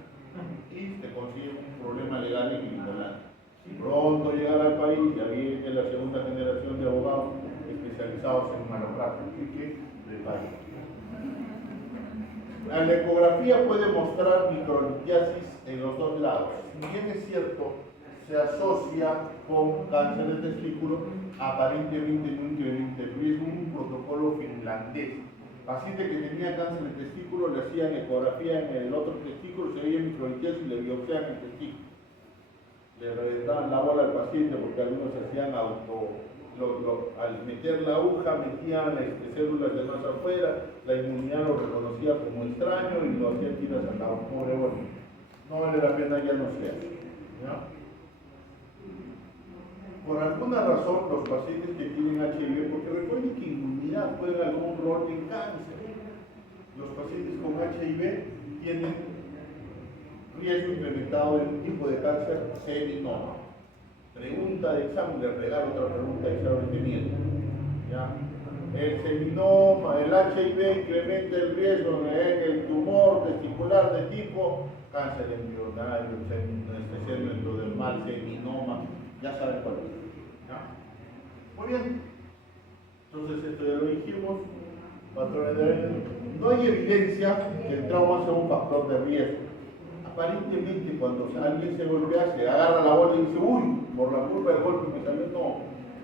Y te consigue un problema legal en Gringolandia. Pronto llegar al país, ya viene la segunda generación de abogados especializados en malopráctica. Así que prepárense. La ecografía puede mostrar microlitiasis en los dos lados. Si bien es cierto, se asocia con cáncer de testículo, aparentemente no incrementa el riesgo. Un protocolo finlandés. Paciente que tenía cáncer de testículo le hacían ecografía en el otro testículo, se veía microlitiasis y le biopsiaban el testículo. Le reventaban la bola al paciente porque algunos hacían al meter la aguja metían células de más afuera, la inmunidad lo reconocía como extraño y lo hacían tiras a cabo. Pobre, bueno, no vale la pena, ya no se hace. ¿Ya? Por alguna razón los pacientes que tienen HIV, porque recuerden que inmunidad puede un rol en cáncer. Los pacientes con HIV tienen riesgo incrementado de un tipo de cáncer seminoma. Pregunta de examen, le regalo otra pregunta de examen de miedo. ¿Ya? El seminoma, el HIV incrementa el riesgo en el tumor testicular de tipo cáncer embrionario, especialmente endodermal, seminoma, ya saben cuál es. ¿Ya? Muy bien. Entonces esto ya lo dijimos. Patrones de ADN. No hay evidencia que el trauma sea un factor de riesgo. Aparentemente cuando alguien se golpea, se agarra la bola y dice, uy, por la culpa del golpe me salió, no.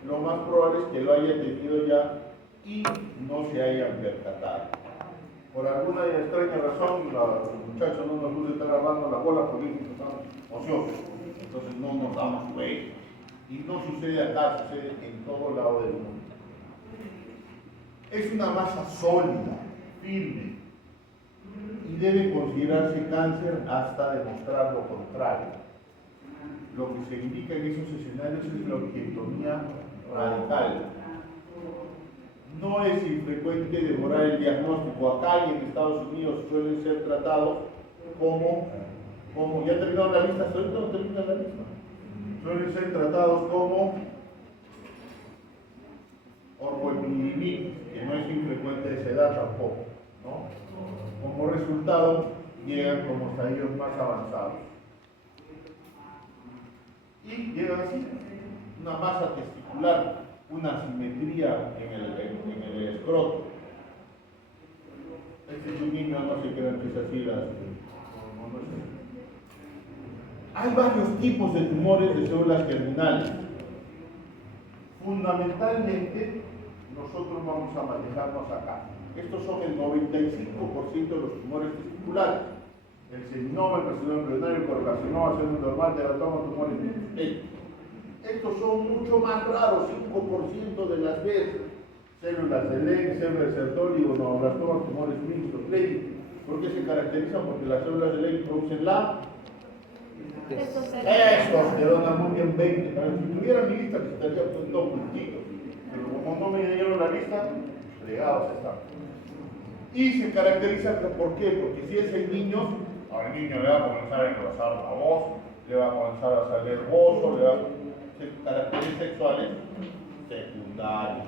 Lo más probable es que lo haya tenido ya y no se hayan percatado. Por alguna extraña razón, los muchachos no nos gusta estar agarrando la bola porque estamos ociosos. Entonces no nos damos cuenta. Y no sucede acá, sucede en todo lado del mundo. Es una masa sólida, firme, y debe considerarse cáncer hasta demostrar lo contrario. Lo que se indica en esos escenarios es la orquiectomía radical. No es infrecuente demorar el diagnóstico. Acá y en Estados Unidos suelen ser tratados como ya terminaron la lista, ¿ahorita no termina la lista? Suelen ser tratados como orcoepididimitis, que no es infrecuente de esa edad tampoco, ¿no? Como resultado, llegan como estadios más avanzados. Y llegan así, una masa testicular, una asimetría en el escroto. Este es un niño, no se crean que es así, no es así. Hay varios tipos de tumores de células germinales. Fundamentalmente, nosotros vamos a manejarnos acá. Estos son el 95% de los tumores testiculares. El seminoma, el carcinoma embrionario, el colocarcinoma, célula normal, teratoma, tumores mixtos. Estos son mucho más raros, 5% de las veces. Células de Leydig, células de Sertoli, gonadoblastomas, tumores mixtos, Leydig. ¿Por qué se caracterizan? Porque las células de Leydig producen la testosterona, muy bien, 20. Si tuviera mi lista, les estaría poniendo puntitos. Pero como no me dieron la lista, fregados están. Y se caracteriza, ¿por qué? Porque si es el niño, al niño le va a comenzar a engrosar la voz, le va a comenzar a salir bozo, caracteres sexuales secundarios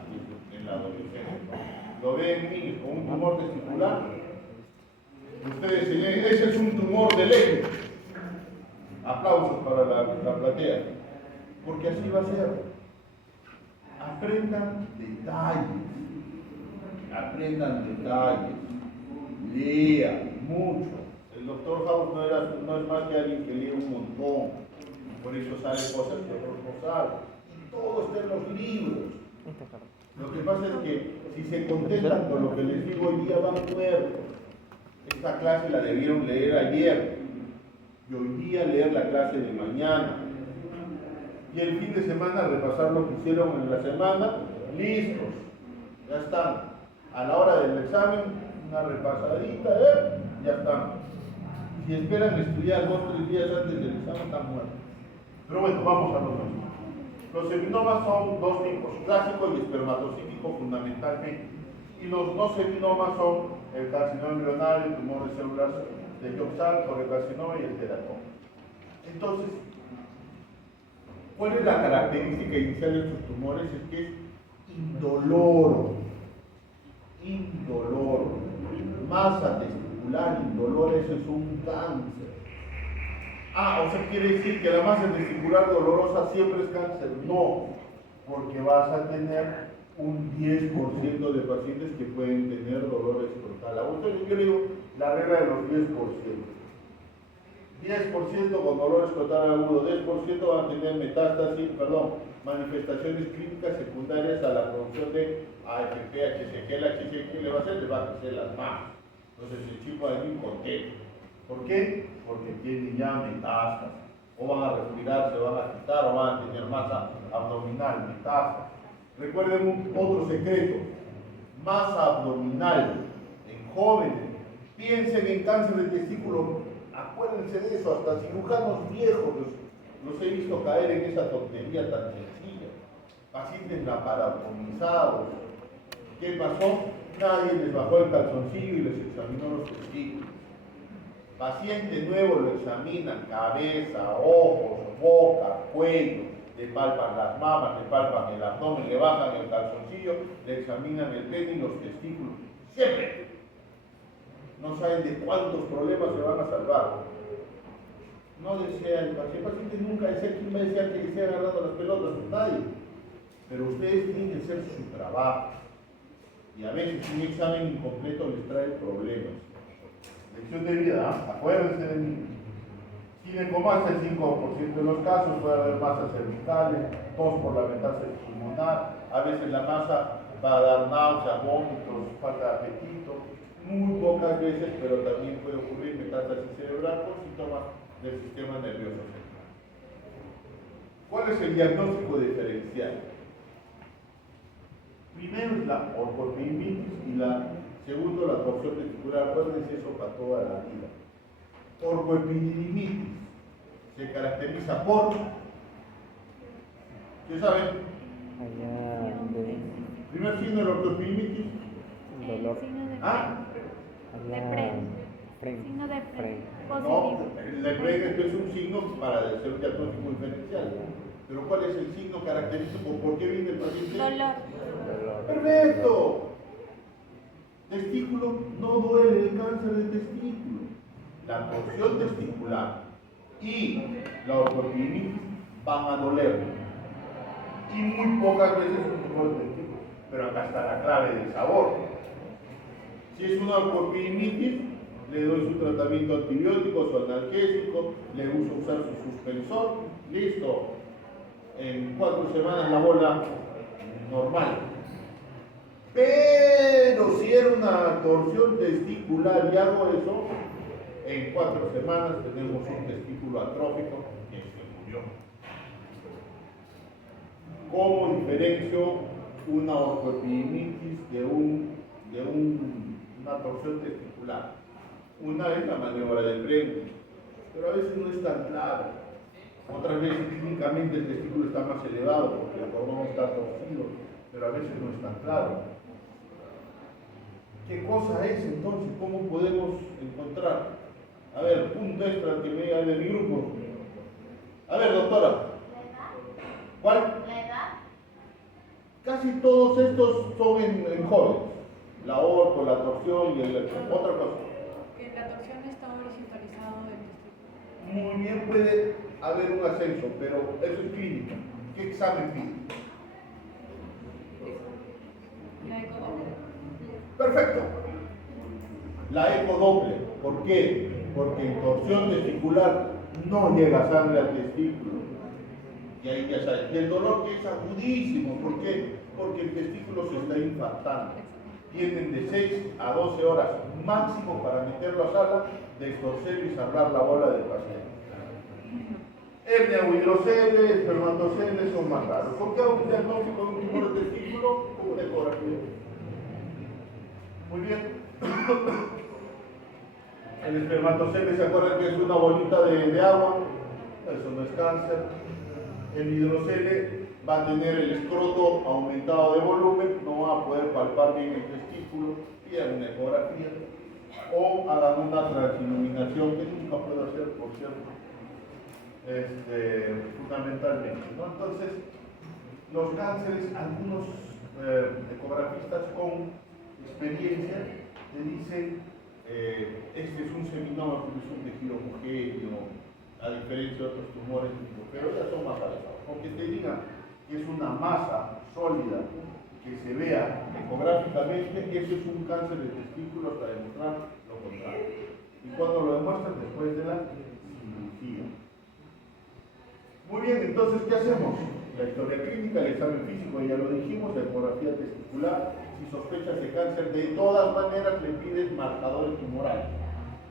en la adolescencia. Lo ven niños con un tumor testicular. Ustedes dicen, ese es un tumor de Leydig. Aplausos para la platea. Porque así va a ser. Aprendan detalles. Lean mucho. El doctor House no es más que alguien que lee un montón. Por eso sale cosas que otros no saben. Todo está en los libros. Lo que pasa es que si se contentan con lo que les digo hoy día, van muertos. Esta clase la debieron leer ayer. Y hoy día leer la clase de mañana. Y el fin de semana repasar lo que hicieron en la semana. Listos. Ya están. A la hora del examen, una repasadita, ya están. Si esperan estudiar 2 o 3 días antes del examen, están muertos. Pero bueno, vamos a los nuestros. Los seminomas son 2 tipos, clásico y espermatocítico fundamentalmente. Y los no seminomas son el carcinoma embrionario, el tumor de células de Yoxal, coleocarcinoma y el teratoma. Entonces, ¿cuál es la característica inicial de estos tumores? Es que es indoloro. Masa testicular indolora, eso es un cáncer. O sea, quiere decir que la masa testicular dolorosa siempre es cáncer. No, porque vas a tener un 10% de pacientes que pueden tener dolor escrotal. Entonces yo digo la regla de los 10%. 10% con dolor escrotal agudo, 10% van a tener manifestaciones clínicas secundarias a la producción de AFP, HCG. El HCG le va a hacer, le va a crecer las manos. Entonces el chico va a venir contento. ¿Por qué? Porque tiene ya metástasis. O van a respirar, se van a quitar, o van a tener masa abdominal, metástasis. Recuerden otro secreto. Masa abdominal en jóvenes. Piensen en cáncer de testículo. Acuérdense de eso, hasta cirujanos viejos los he visto caer en esa tontería tan sencilla. Pacientes laparotomizados, ¿Qué pasó? Nadie les bajó el calzoncillo y les examinó los testículos. Paciente nuevo lo examinan, cabeza, ojos, boca, cuello, le palpan las mamas, le palpan el abdomen, le bajan el calzoncillo, le examinan el pene y los testículos. Siempre. No saben de cuántos problemas se van a salvar. No desea el paciente nunca desea. ¿Quién va a desear que le esté agarrando las pelotas? Nadie. Pero ustedes tienen que hacer su trabajo. Y a veces un examen incompleto les trae problemas. Lección de vida, acuérdense de mí. Ginecomastia en 5% de los casos, puede haber masas cervicales, tos por la metástasis pulmonar, a veces la masa va a dar náuseas, vómitos, falta de apetito, muy pocas veces, pero también puede ocurrir metástasis cerebral con síntomas del sistema nervioso central. ¿Cuál es el diagnóstico diferencial? Primero es la orcoepididimitis y segundo la torsión testicular. Acuérdense eso para toda la vida. Orcoepididimitis se caracteriza por, ¿qué saben? Allá Primer signo de la orcoepididimitis. dolor. Signo de ¿Ah? Allá frente. Signo de frente. No, positivo. el de Preger es un signo para hacer un diagnóstico diferencial. Pero ¿cuál es el signo característico? ¿Por qué viene el paciente? Dolor. Dolor. ¡Perfecto! Testículo, no duele el cáncer de testículo. La torsión testicular y la orcoepididimitis van a doler. Y muy pocas veces un tumor de testículo. Pero acá está la clave del sabor. Si es una orcoepididimitis, le doy su tratamiento antibiótico, su analgésico, le uso usar su suspensor, listo. En 4 semanas la bola normal. Pero si era una torsión testicular y hago eso, en 4 semanas tenemos un testículo atrófico que se murió. ¿Cómo diferencio una orcoepididimitis de una torsión testicular? Una es la maniobra del Brenner, pero a veces no es tan claro. Otras veces clínicamente el testículo está más elevado porque el cordón está torcido, pero a veces no es tan claro. ¿Qué cosa es entonces? ¿Cómo podemos encontrar? A ver, punto extra que me diga de mi grupo. A ver, doctora. ¿Cuál? La edad. Casi todos estos son en jóvenes. La orco, la torsión y otra cosa. Que la torsión está horizontalizado del testículo. Muy bien, puede haber un ascenso, pero eso es clínica. ¿Qué examen pide? La ecodoppler. Perfecto. La ecodoppler. ¿Por qué? Porque en torsión testicular no llega sangre al testículo. Y ahí ya sabes. Y el dolor que es agudísimo. ¿Por qué? Porque el testículo se está infartando. Tienen de 6 a 12 horas máximo para meterlo a sala, destorcer y cerrar la bola del paciente. Hernia o hidrocele, espermatocele son más raros. ¿Por qué hago un diagnóstico de un tumor de testículo? Como una ecografía. Muy bien. El espermatocele, ¿se acuerdan que es una bolita de agua? Eso no es cáncer. El hidrocele va a tener el escroto aumentado de volumen, no va a poder palpar bien el testículo, pidan una ecografía o hagan una transiluminación que nunca puedo hacer, por cierto, fundamentalmente, ¿no? Entonces, los cánceres, algunos ecografistas con experiencia te dicen este es un seminoma porque es un tejido homogéneo, a diferencia de otros tumores, pero ya son más alejados. Aunque te digan que es una masa sólida que se vea ecográficamente, eso es un cáncer de testículo hasta demostrar lo contrario. Y cuando lo demuestran después de la cirugía. Muy bien, entonces, ¿qué hacemos? La historia clínica, el examen físico, ya lo dijimos, la ecografía testicular. Si sospechas de cáncer, de todas maneras le pides marcadores tumorales,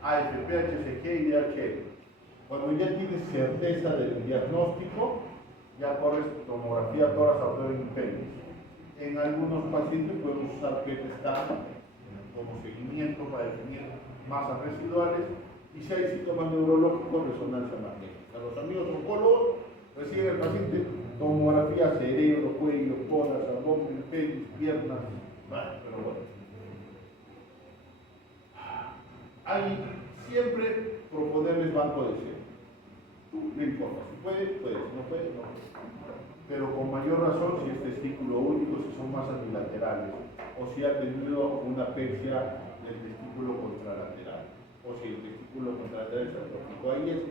AFP, HCG y DHL. Cuando ya tienes certeza del diagnóstico, ya corres tomografía tórax, abdomen y pelvis. En algunos pacientes podemos usar PET scan como seguimiento para definir masas residuales y si hay síntomas neurológicos, resonancia magnética. Los amigos oncólogos reciben al paciente tomografía, cerebro, cuello, coras, abdomen, pelvis, piernas, ¿vale? Pero bueno. Hay siempre proponerles banco de seno. No importa, si puede, puede, si no puede, no. Pero con mayor razón si es testículo único, si son masas bilaterales, o si ha tenido una apexia del testículo contralateral, o si el testículo contralateral es atópico. Ahí es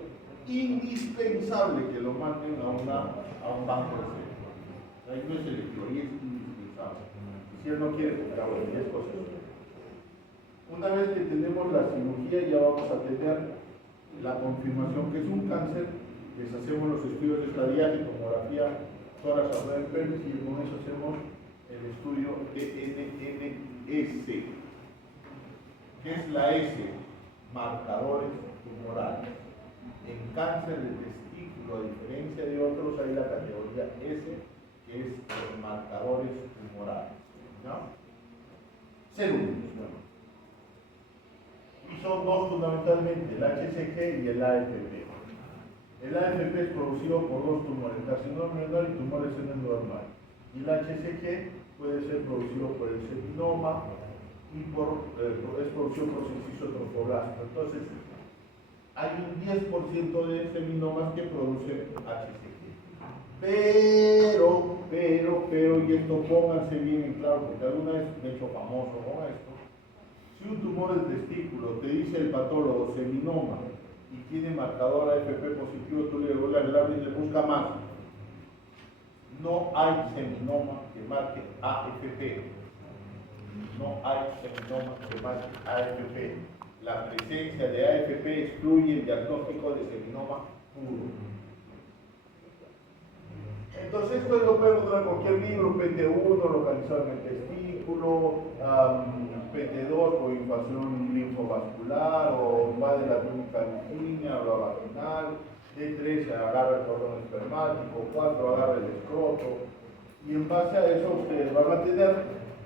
indispensable que lo manden a un banco de seno. Ahí no es selectivo, ahí es indispensable. Si él no quiere, pues claro, 10 cosas. Una vez que tenemos la cirugía, ya vamos a tener la confirmación que es un cáncer. Les hacemos los estudios de estadiaje, tomografía, tórax, abdomen, pelvis, y con eso hacemos el estudio ENNS. ¿Qué es la S? Marcadores tumorales. En cáncer de testículo, a diferencia de otros, hay la categoría S, que es los marcadores tumorales. ¿No? Serúmenes, bueno. Y son dos fundamentalmente, el HCG y el AFP. El AFP es producido por dos tumores, carcinoma renal y tumores normal. Y el HCG puede ser producido por el seminoma y es producido por sinciso tromboblástico. Entonces, hay un 10% de seminomas que producen HCG. Pero, y esto pónganse bien en claro, porque alguna vez me he hecho famoso con esto. Si un tumor del testículo te dice el patólogo seminoma y tiene marcador AFP positivo, tú le abres y le busca más. No hay seminoma que marque AFP. No hay seminoma que marque AFP. La presencia de AFP excluye el diagnóstico de seminoma puro. Entonces esto lo pueden encontrar en cualquier libro, PT1, localizado en el testículo, PT2 por inflamación linfovascular, o va de la túnica luquínea o la vaginal, D3 se agarra el cordón espermático, 4 agarra el escroto, y en base a eso ustedes van a tener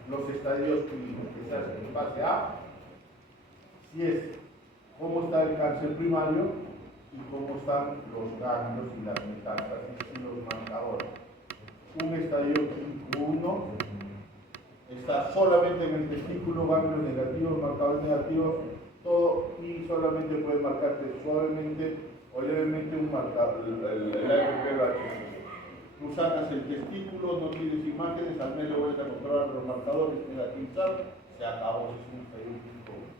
los estadios clínicos que se hacen en base a si es cómo está el cáncer primario y cómo están los ganglios y las metástasis y los marcadores. Un estadio clínico 1 está solamente en el testículo, ganglios negativos, marcadores negativos, todo, y solamente puede marcarte suavemente o levemente un marcador, el AFP. Tú sacas el testículo, no tienes imágenes, al mes le vuelves a controlar los marcadores, negativizar, se acabó, es un estadio clínico 1.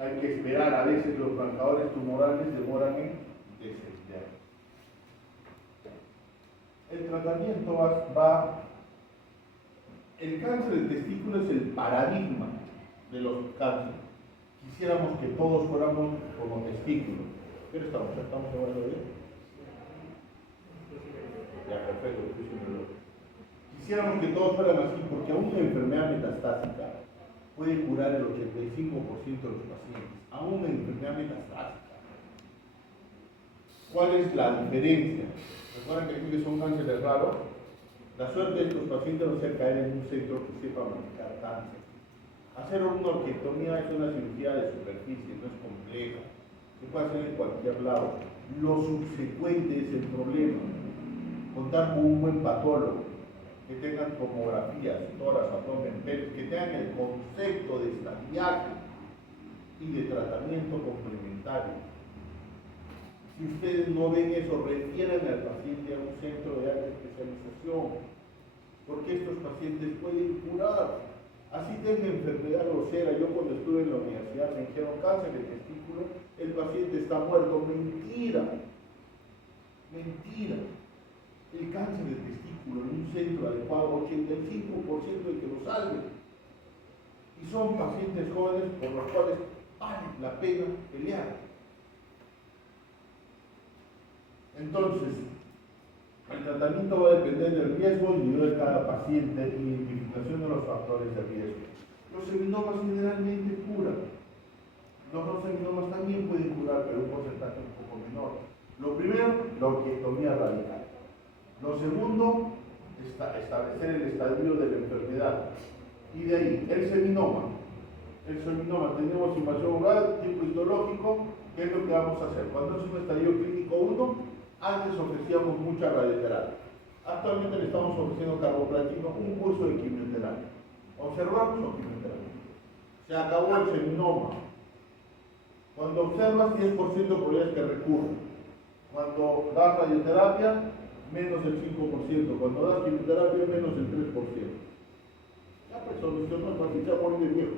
Hay que esperar, a veces los marcadores tumorales demoran en descender. El tratamiento va. El cáncer del testículo es el paradigma de los cánceres. Quisiéramos que todos fuéramos como testículos. ¿Qué estamos hablando bien? Ya, perfecto. Quisiéramos que todos fueran así, porque aún la enfermedad metastásica puede curar el 85% de los pacientes, aún en enfermedad metastásica. ¿Cuál es la diferencia? Recuerden que aquí son cánceres raros. La suerte de estos pacientes no sea caer en un centro que sepa manejar cáncer. Hacer una orquiectomía es una cirugía de superficie, no es compleja. Se puede hacer en cualquier lado. Lo subsecuente es el problema. Contar con un buen patólogo, que tengan tomografías, tórax, abdomen, pelvis, que tengan el concepto de estadiaje y de tratamiento complementario. Si ustedes no ven eso, refieran al paciente a un centro de alta especialización, porque estos pacientes pueden curar. Así tenga enfermedad grosera. Yo cuando estuve en la universidad me dijeron cáncer de testículo, el paciente está muerto. Mentira. Mentira. El cáncer de testículo en un centro adecuado, 85% de que lo salven. Y son pacientes jóvenes por los cuales vale la pena pelear. Entonces, el tratamiento va a depender del riesgo individual de cada paciente y identificación de los factores de riesgo. Los seminomas generalmente curan. Los no seminomas también pueden curar, pero un porcentaje un poco menor. Lo primero, la orquiectomía radical. Lo segundo, establecer el estadio de la enfermedad. Y de ahí, el seminoma. El seminoma, tenemos invasión oral, tipo histológico. ¿Qué es lo que vamos a hacer? Cuando es un estadio clínico 1, Antes ofrecíamos mucha radioterapia. Actualmente le estamos ofreciendo carboplatino, un curso de quimioterapia. Observamos o quimioterapia. Se acabó el seminoma. Cuando observas, 10% probabilidades que recurra. Cuando das radioterapia, menos el 5%. Cuando das quimioterapia, menos el 3%. Ya pues solucionó, así se pone de viejo.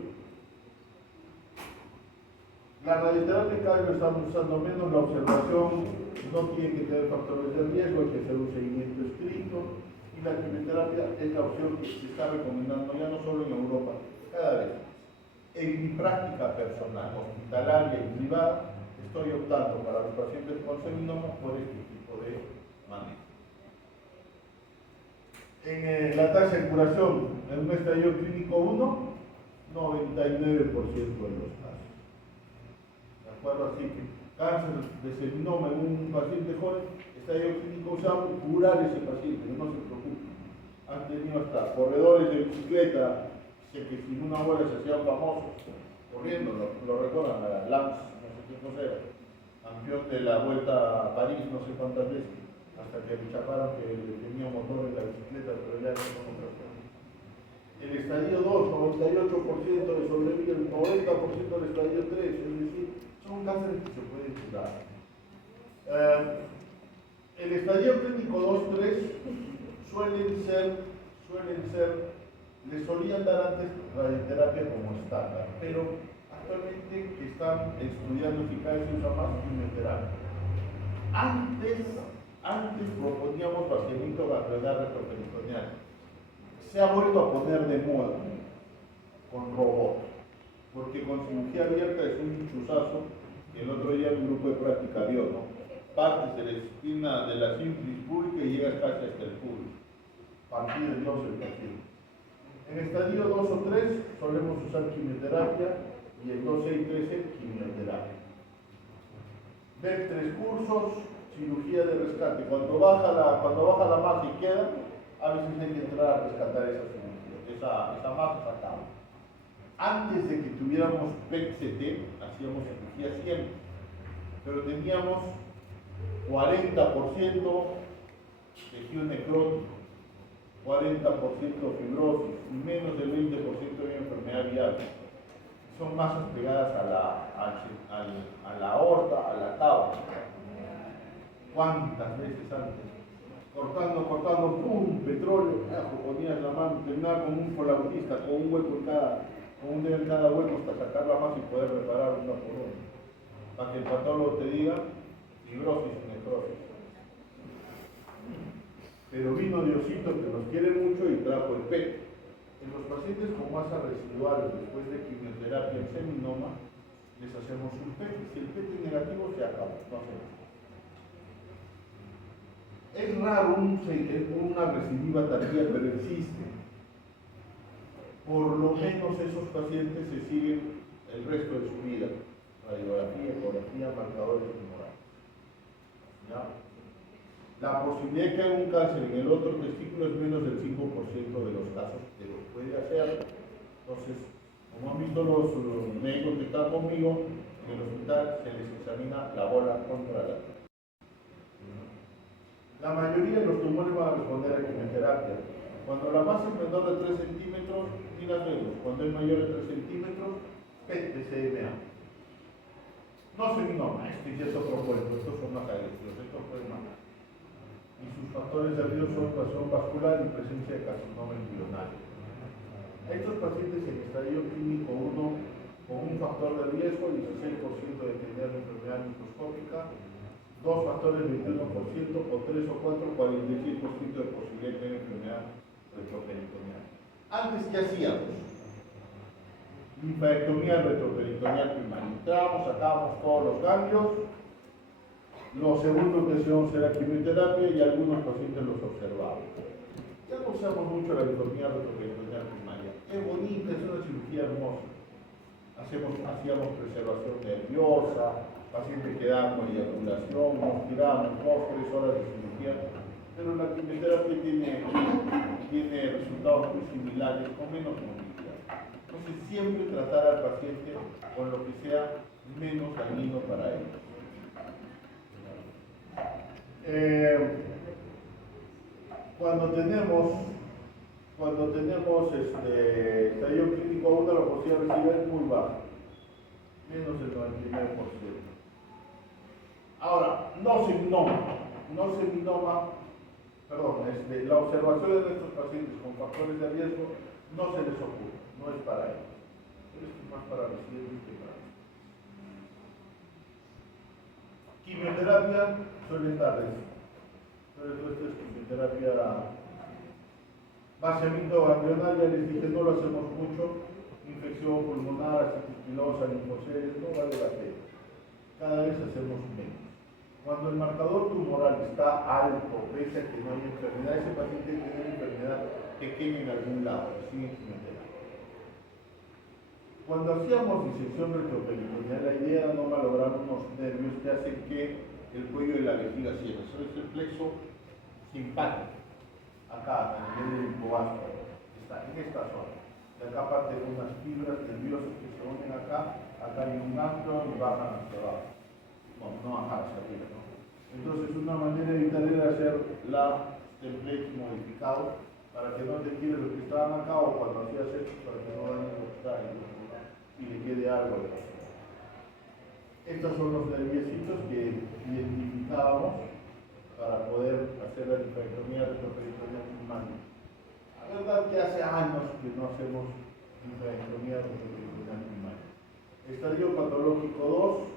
La radioterapia cada vez estamos usando menos, la observación no tiene que tener factores de riesgo, hay que hacer un seguimiento estricto, y la quimioterapia es la opción que se está recomendando ya no solo en Europa, cada vez más. En mi práctica personal, hospitalaria y privada, estoy optando para los pacientes con seminoma por este tipo de manejo. En la tasa de curación en un estadio clínico 1, 99% de los casos. ¿De acuerdo? Así que cáncer de seminoma en un paciente joven, estadio clínico usado, curar ese paciente, no se preocupe. Han tenido hasta corredores de bicicleta, que sin una bola se hacían famosos, corriendo, lo recuerdan, a Lance, no sé qué cosa era, campeón de la Vuelta a París, no sé cuántas veces, hasta que le chaparon que tenía un motor en la bicicleta, pero ya no son otras cosas. El estadio 2, 98% de sobrevida, el 90% del estadio 3, es decir, son cánceres que se pueden curar. El estadio clínico 2-3 les solían dar antes radioterapia como estándar, pero actualmente están estudiando si cada vez se usa más quimioterapia. Antes proponíamos vaciamiento ganglionar retroperitoneal. Se ha vuelto a poner de moda con robot, porque con cirugía abierta es un chuzazo, y el otro día mi grupo de práctica vio, ¿no? Partes de la espina de la sífilis pública y llegas casi hasta el público. Partido de Dios el paciente. En estadio 2 o 3 solemos usar quimioterapia y en 12 y 13 quimioterapia. Ver 3 cursos, cirugía de rescate. Cuando baja la masa y queda, a veces hay que entrar a rescatar esa cirugía, esa masa sacada. Antes de que tuviéramos PET-CT, hacíamos cirugía siempre, pero teníamos 40% tejido necrótico, 40% fibrosis y menos del 20% de enfermedad viral. Son masas pegadas a la aorta, a la tabla. ¿Cuántas veces antes? Cortando, ¡pum! Petróleo, ponías la mano, terminaba con un folautista, con un hueco con un dedo en cada hueco hasta sacar la masa y poder reparar una por una. Para que el patólogo te diga fibrosis y necrosis. Pero vino Diosito que nos quiere mucho y trajo el PET. En los pacientes con masa residual después de quimioterapia en seminoma, les hacemos un PET. Si el PET es negativo, se acaba. No hacemos. Es raro una recidiva tardía, pero existe. Por lo menos esos pacientes se siguen el resto de su vida. Radiografía, ecografía, marcadores tumorales. ¿Ya? La posibilidad de que haya un cáncer en el otro testículo es menos del 5% de los casos, pero puede hacer. Entonces, como han visto los médicos que están conmigo, en el hospital se les examina la bola contralateral. La mayoría de los tumores van a responder a quimioterapia. Cuando la masa es menor de 3 centímetros, ni las vemos. Cuando es mayor de 3 centímetros, PET-CMA. No seminoma, esto ya es otro cuento, estos son más agresivos, estos pueden matar. Y sus factores de riesgo son pasión vascular y presencia de carcinoma embrionario. Estos pacientes en estadio clínico 1 con un factor de riesgo, 16% de tener enfermedad microscópica, 2 factores 21% o 3 o 4, 46% de posibilidad de tener enfermedad retroperitoneal. Antes, ¿qué hacíamos? Linfaectomía retroperitoneal primaria. Entrábamos, sacábamos todos los ganglios. Los segundos que hacíamos era quimioterapia y algunos pacientes los observaban. Ya no usamos mucho la linfaectomía retroperitoneal primaria. Es bonita, es una cirugía hermosa. Hacíamos preservación nerviosa, pacientes quedaban con eyaculación, nos tirábamos 2-3 horas de cirugía, pero la quimioterapia tiene resultados muy similares, con menos movilidad. Entonces siempre tratar al paciente con lo que sea menos dañino para él. Cuando tenemos estadio clínico agudo, la posibilidad de recidiva es muy baja, menos del 99%. Ahora, la observación de nuestros pacientes con factores de riesgo no se les ocurre, no es para ellos. Esto es más para residentes que para nosotros. Quimioterapia suelen darles. Entonces, esto es quimioterapia. Vaciamiento ganglionar, ya les dije, no lo hacemos mucho. Infección pulmonar, ascitis pilosa, linfoceles, no vale la pena. Cada vez hacemos menos. Cuando el marcador tumoral está alto, pese a que no hay enfermedad, ese paciente tiene una enfermedad pequeña en algún lado, sin quimioterapia. Cuando hacíamos disección retroperitoneal, la idea era no malograr unos nervios que hacen que el cuello de la vejiga cierre. Eso es el plexo simpático. Acá, a nivel del hipoástero, está en esta zona. De acá parten unas fibras nerviosas que se unen acá hay un ganglio y bajan hacia abajo. Bueno, no bajar hacia arriba, ¿no? Entonces, una manera de evitar era hacer la template modificado para que no te quede lo que estaban acá o cuando hacías esto para que no dañes lo que está ahí y le quede algo al paciente. Estos son los nerviecitos que identificábamos para poder hacer la linfadenectomía retroperitoneal primaria. La verdad que hace años que no hacemos linfadenectomía retroperitoneal primaria. Estadio patológico 2,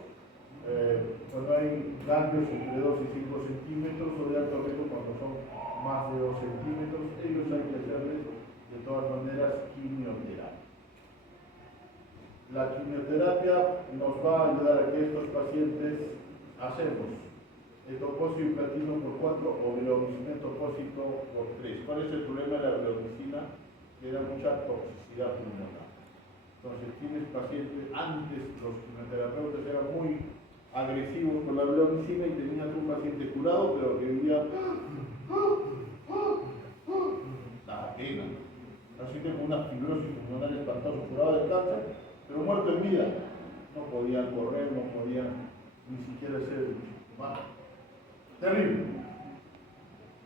cuando hay ganglios entre 2 y 5 centímetros, o de alto riesgo cuando son más de 2 centímetros, ellos hay que hacerles de todas maneras quimioterapia. La quimioterapia nos va a ayudar a que estos pacientes hacemos etopósito y platino por 4 o bleomicina etopósito por 3. ¿Cuál es el problema de la bleomicina? Que da mucha toxicidad pulmonar. Entonces tienes pacientes, antes los quimioterapeutas eran muy agresivos con la bleomicina y tenías un paciente curado pero que vivía la pena. Paciente con una fibrosis pulmonar espantosa, curado del cáncer, pero muerto en vida. No podían correr, no podían ni siquiera ser humanos. Terrible.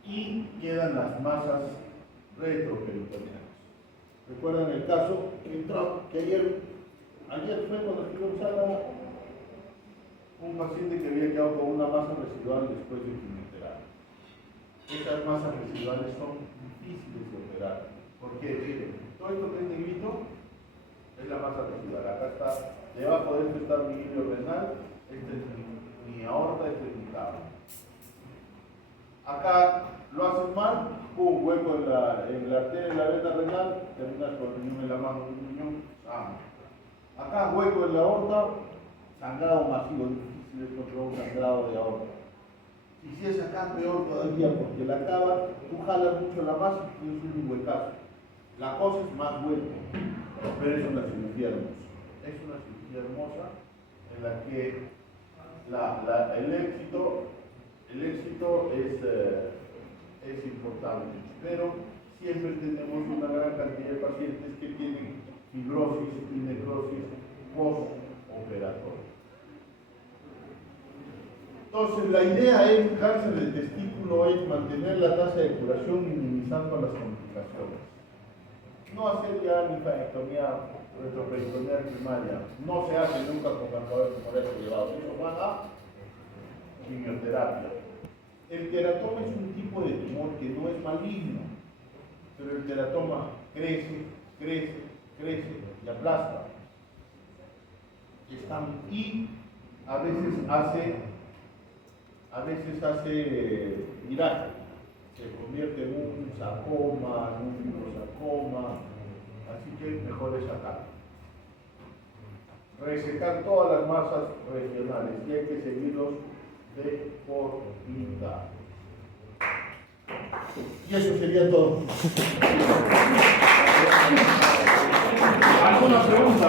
Y quedan las masas retroperitoneales. ¿Recuerdan el caso que ayer fue cuando estuvimos a un paciente que había quedado con una masa residual después de quimioterapia? Esas masas residuales son difíciles de operar. ¿Por qué? Miren, todo esto que es negrito es la masa residual. Acá está, debajo de esto está mi hilo renal, este es mi aorta, este es mi cava. Acá lo hacen mal, un hueco en la arteria de la vena renal, terminas con el riñón en la mano, un riñón sano. Acá hueco en la aorta, sangrado masivo, es difícil encontrar un sangrado de aorta. Y si es acá, peor todavía, porque la cava, tú jalas mucho la masa y tienes un huecazo. La cosa es más hueco, pero es una cirugía hermosa. Es una cirugía hermosa en la que el éxito es importante, pero siempre tenemos una gran cantidad de pacientes que tienen fibrosis y necrosis postoperatoria. Entonces, la idea en cáncer de testículo es mantener la tasa de curación minimizando las complicaciones. No hacer ya linfadenectomía retroperitoneal primaria, no se hace nunca con marcadores tumorales elevados, eso va a quimioterapia. El teratoma es un tipo de tumor que no es maligno, pero el teratoma crece y aplasta. Y a veces hace viraje, se convierte en un sarcoma, en un fibrosarcoma, así que mejor es sacar. Resecar todas las masas regionales y hay que seguirlos de por vida. Y eso sería todo. ¿Alguna pregunta?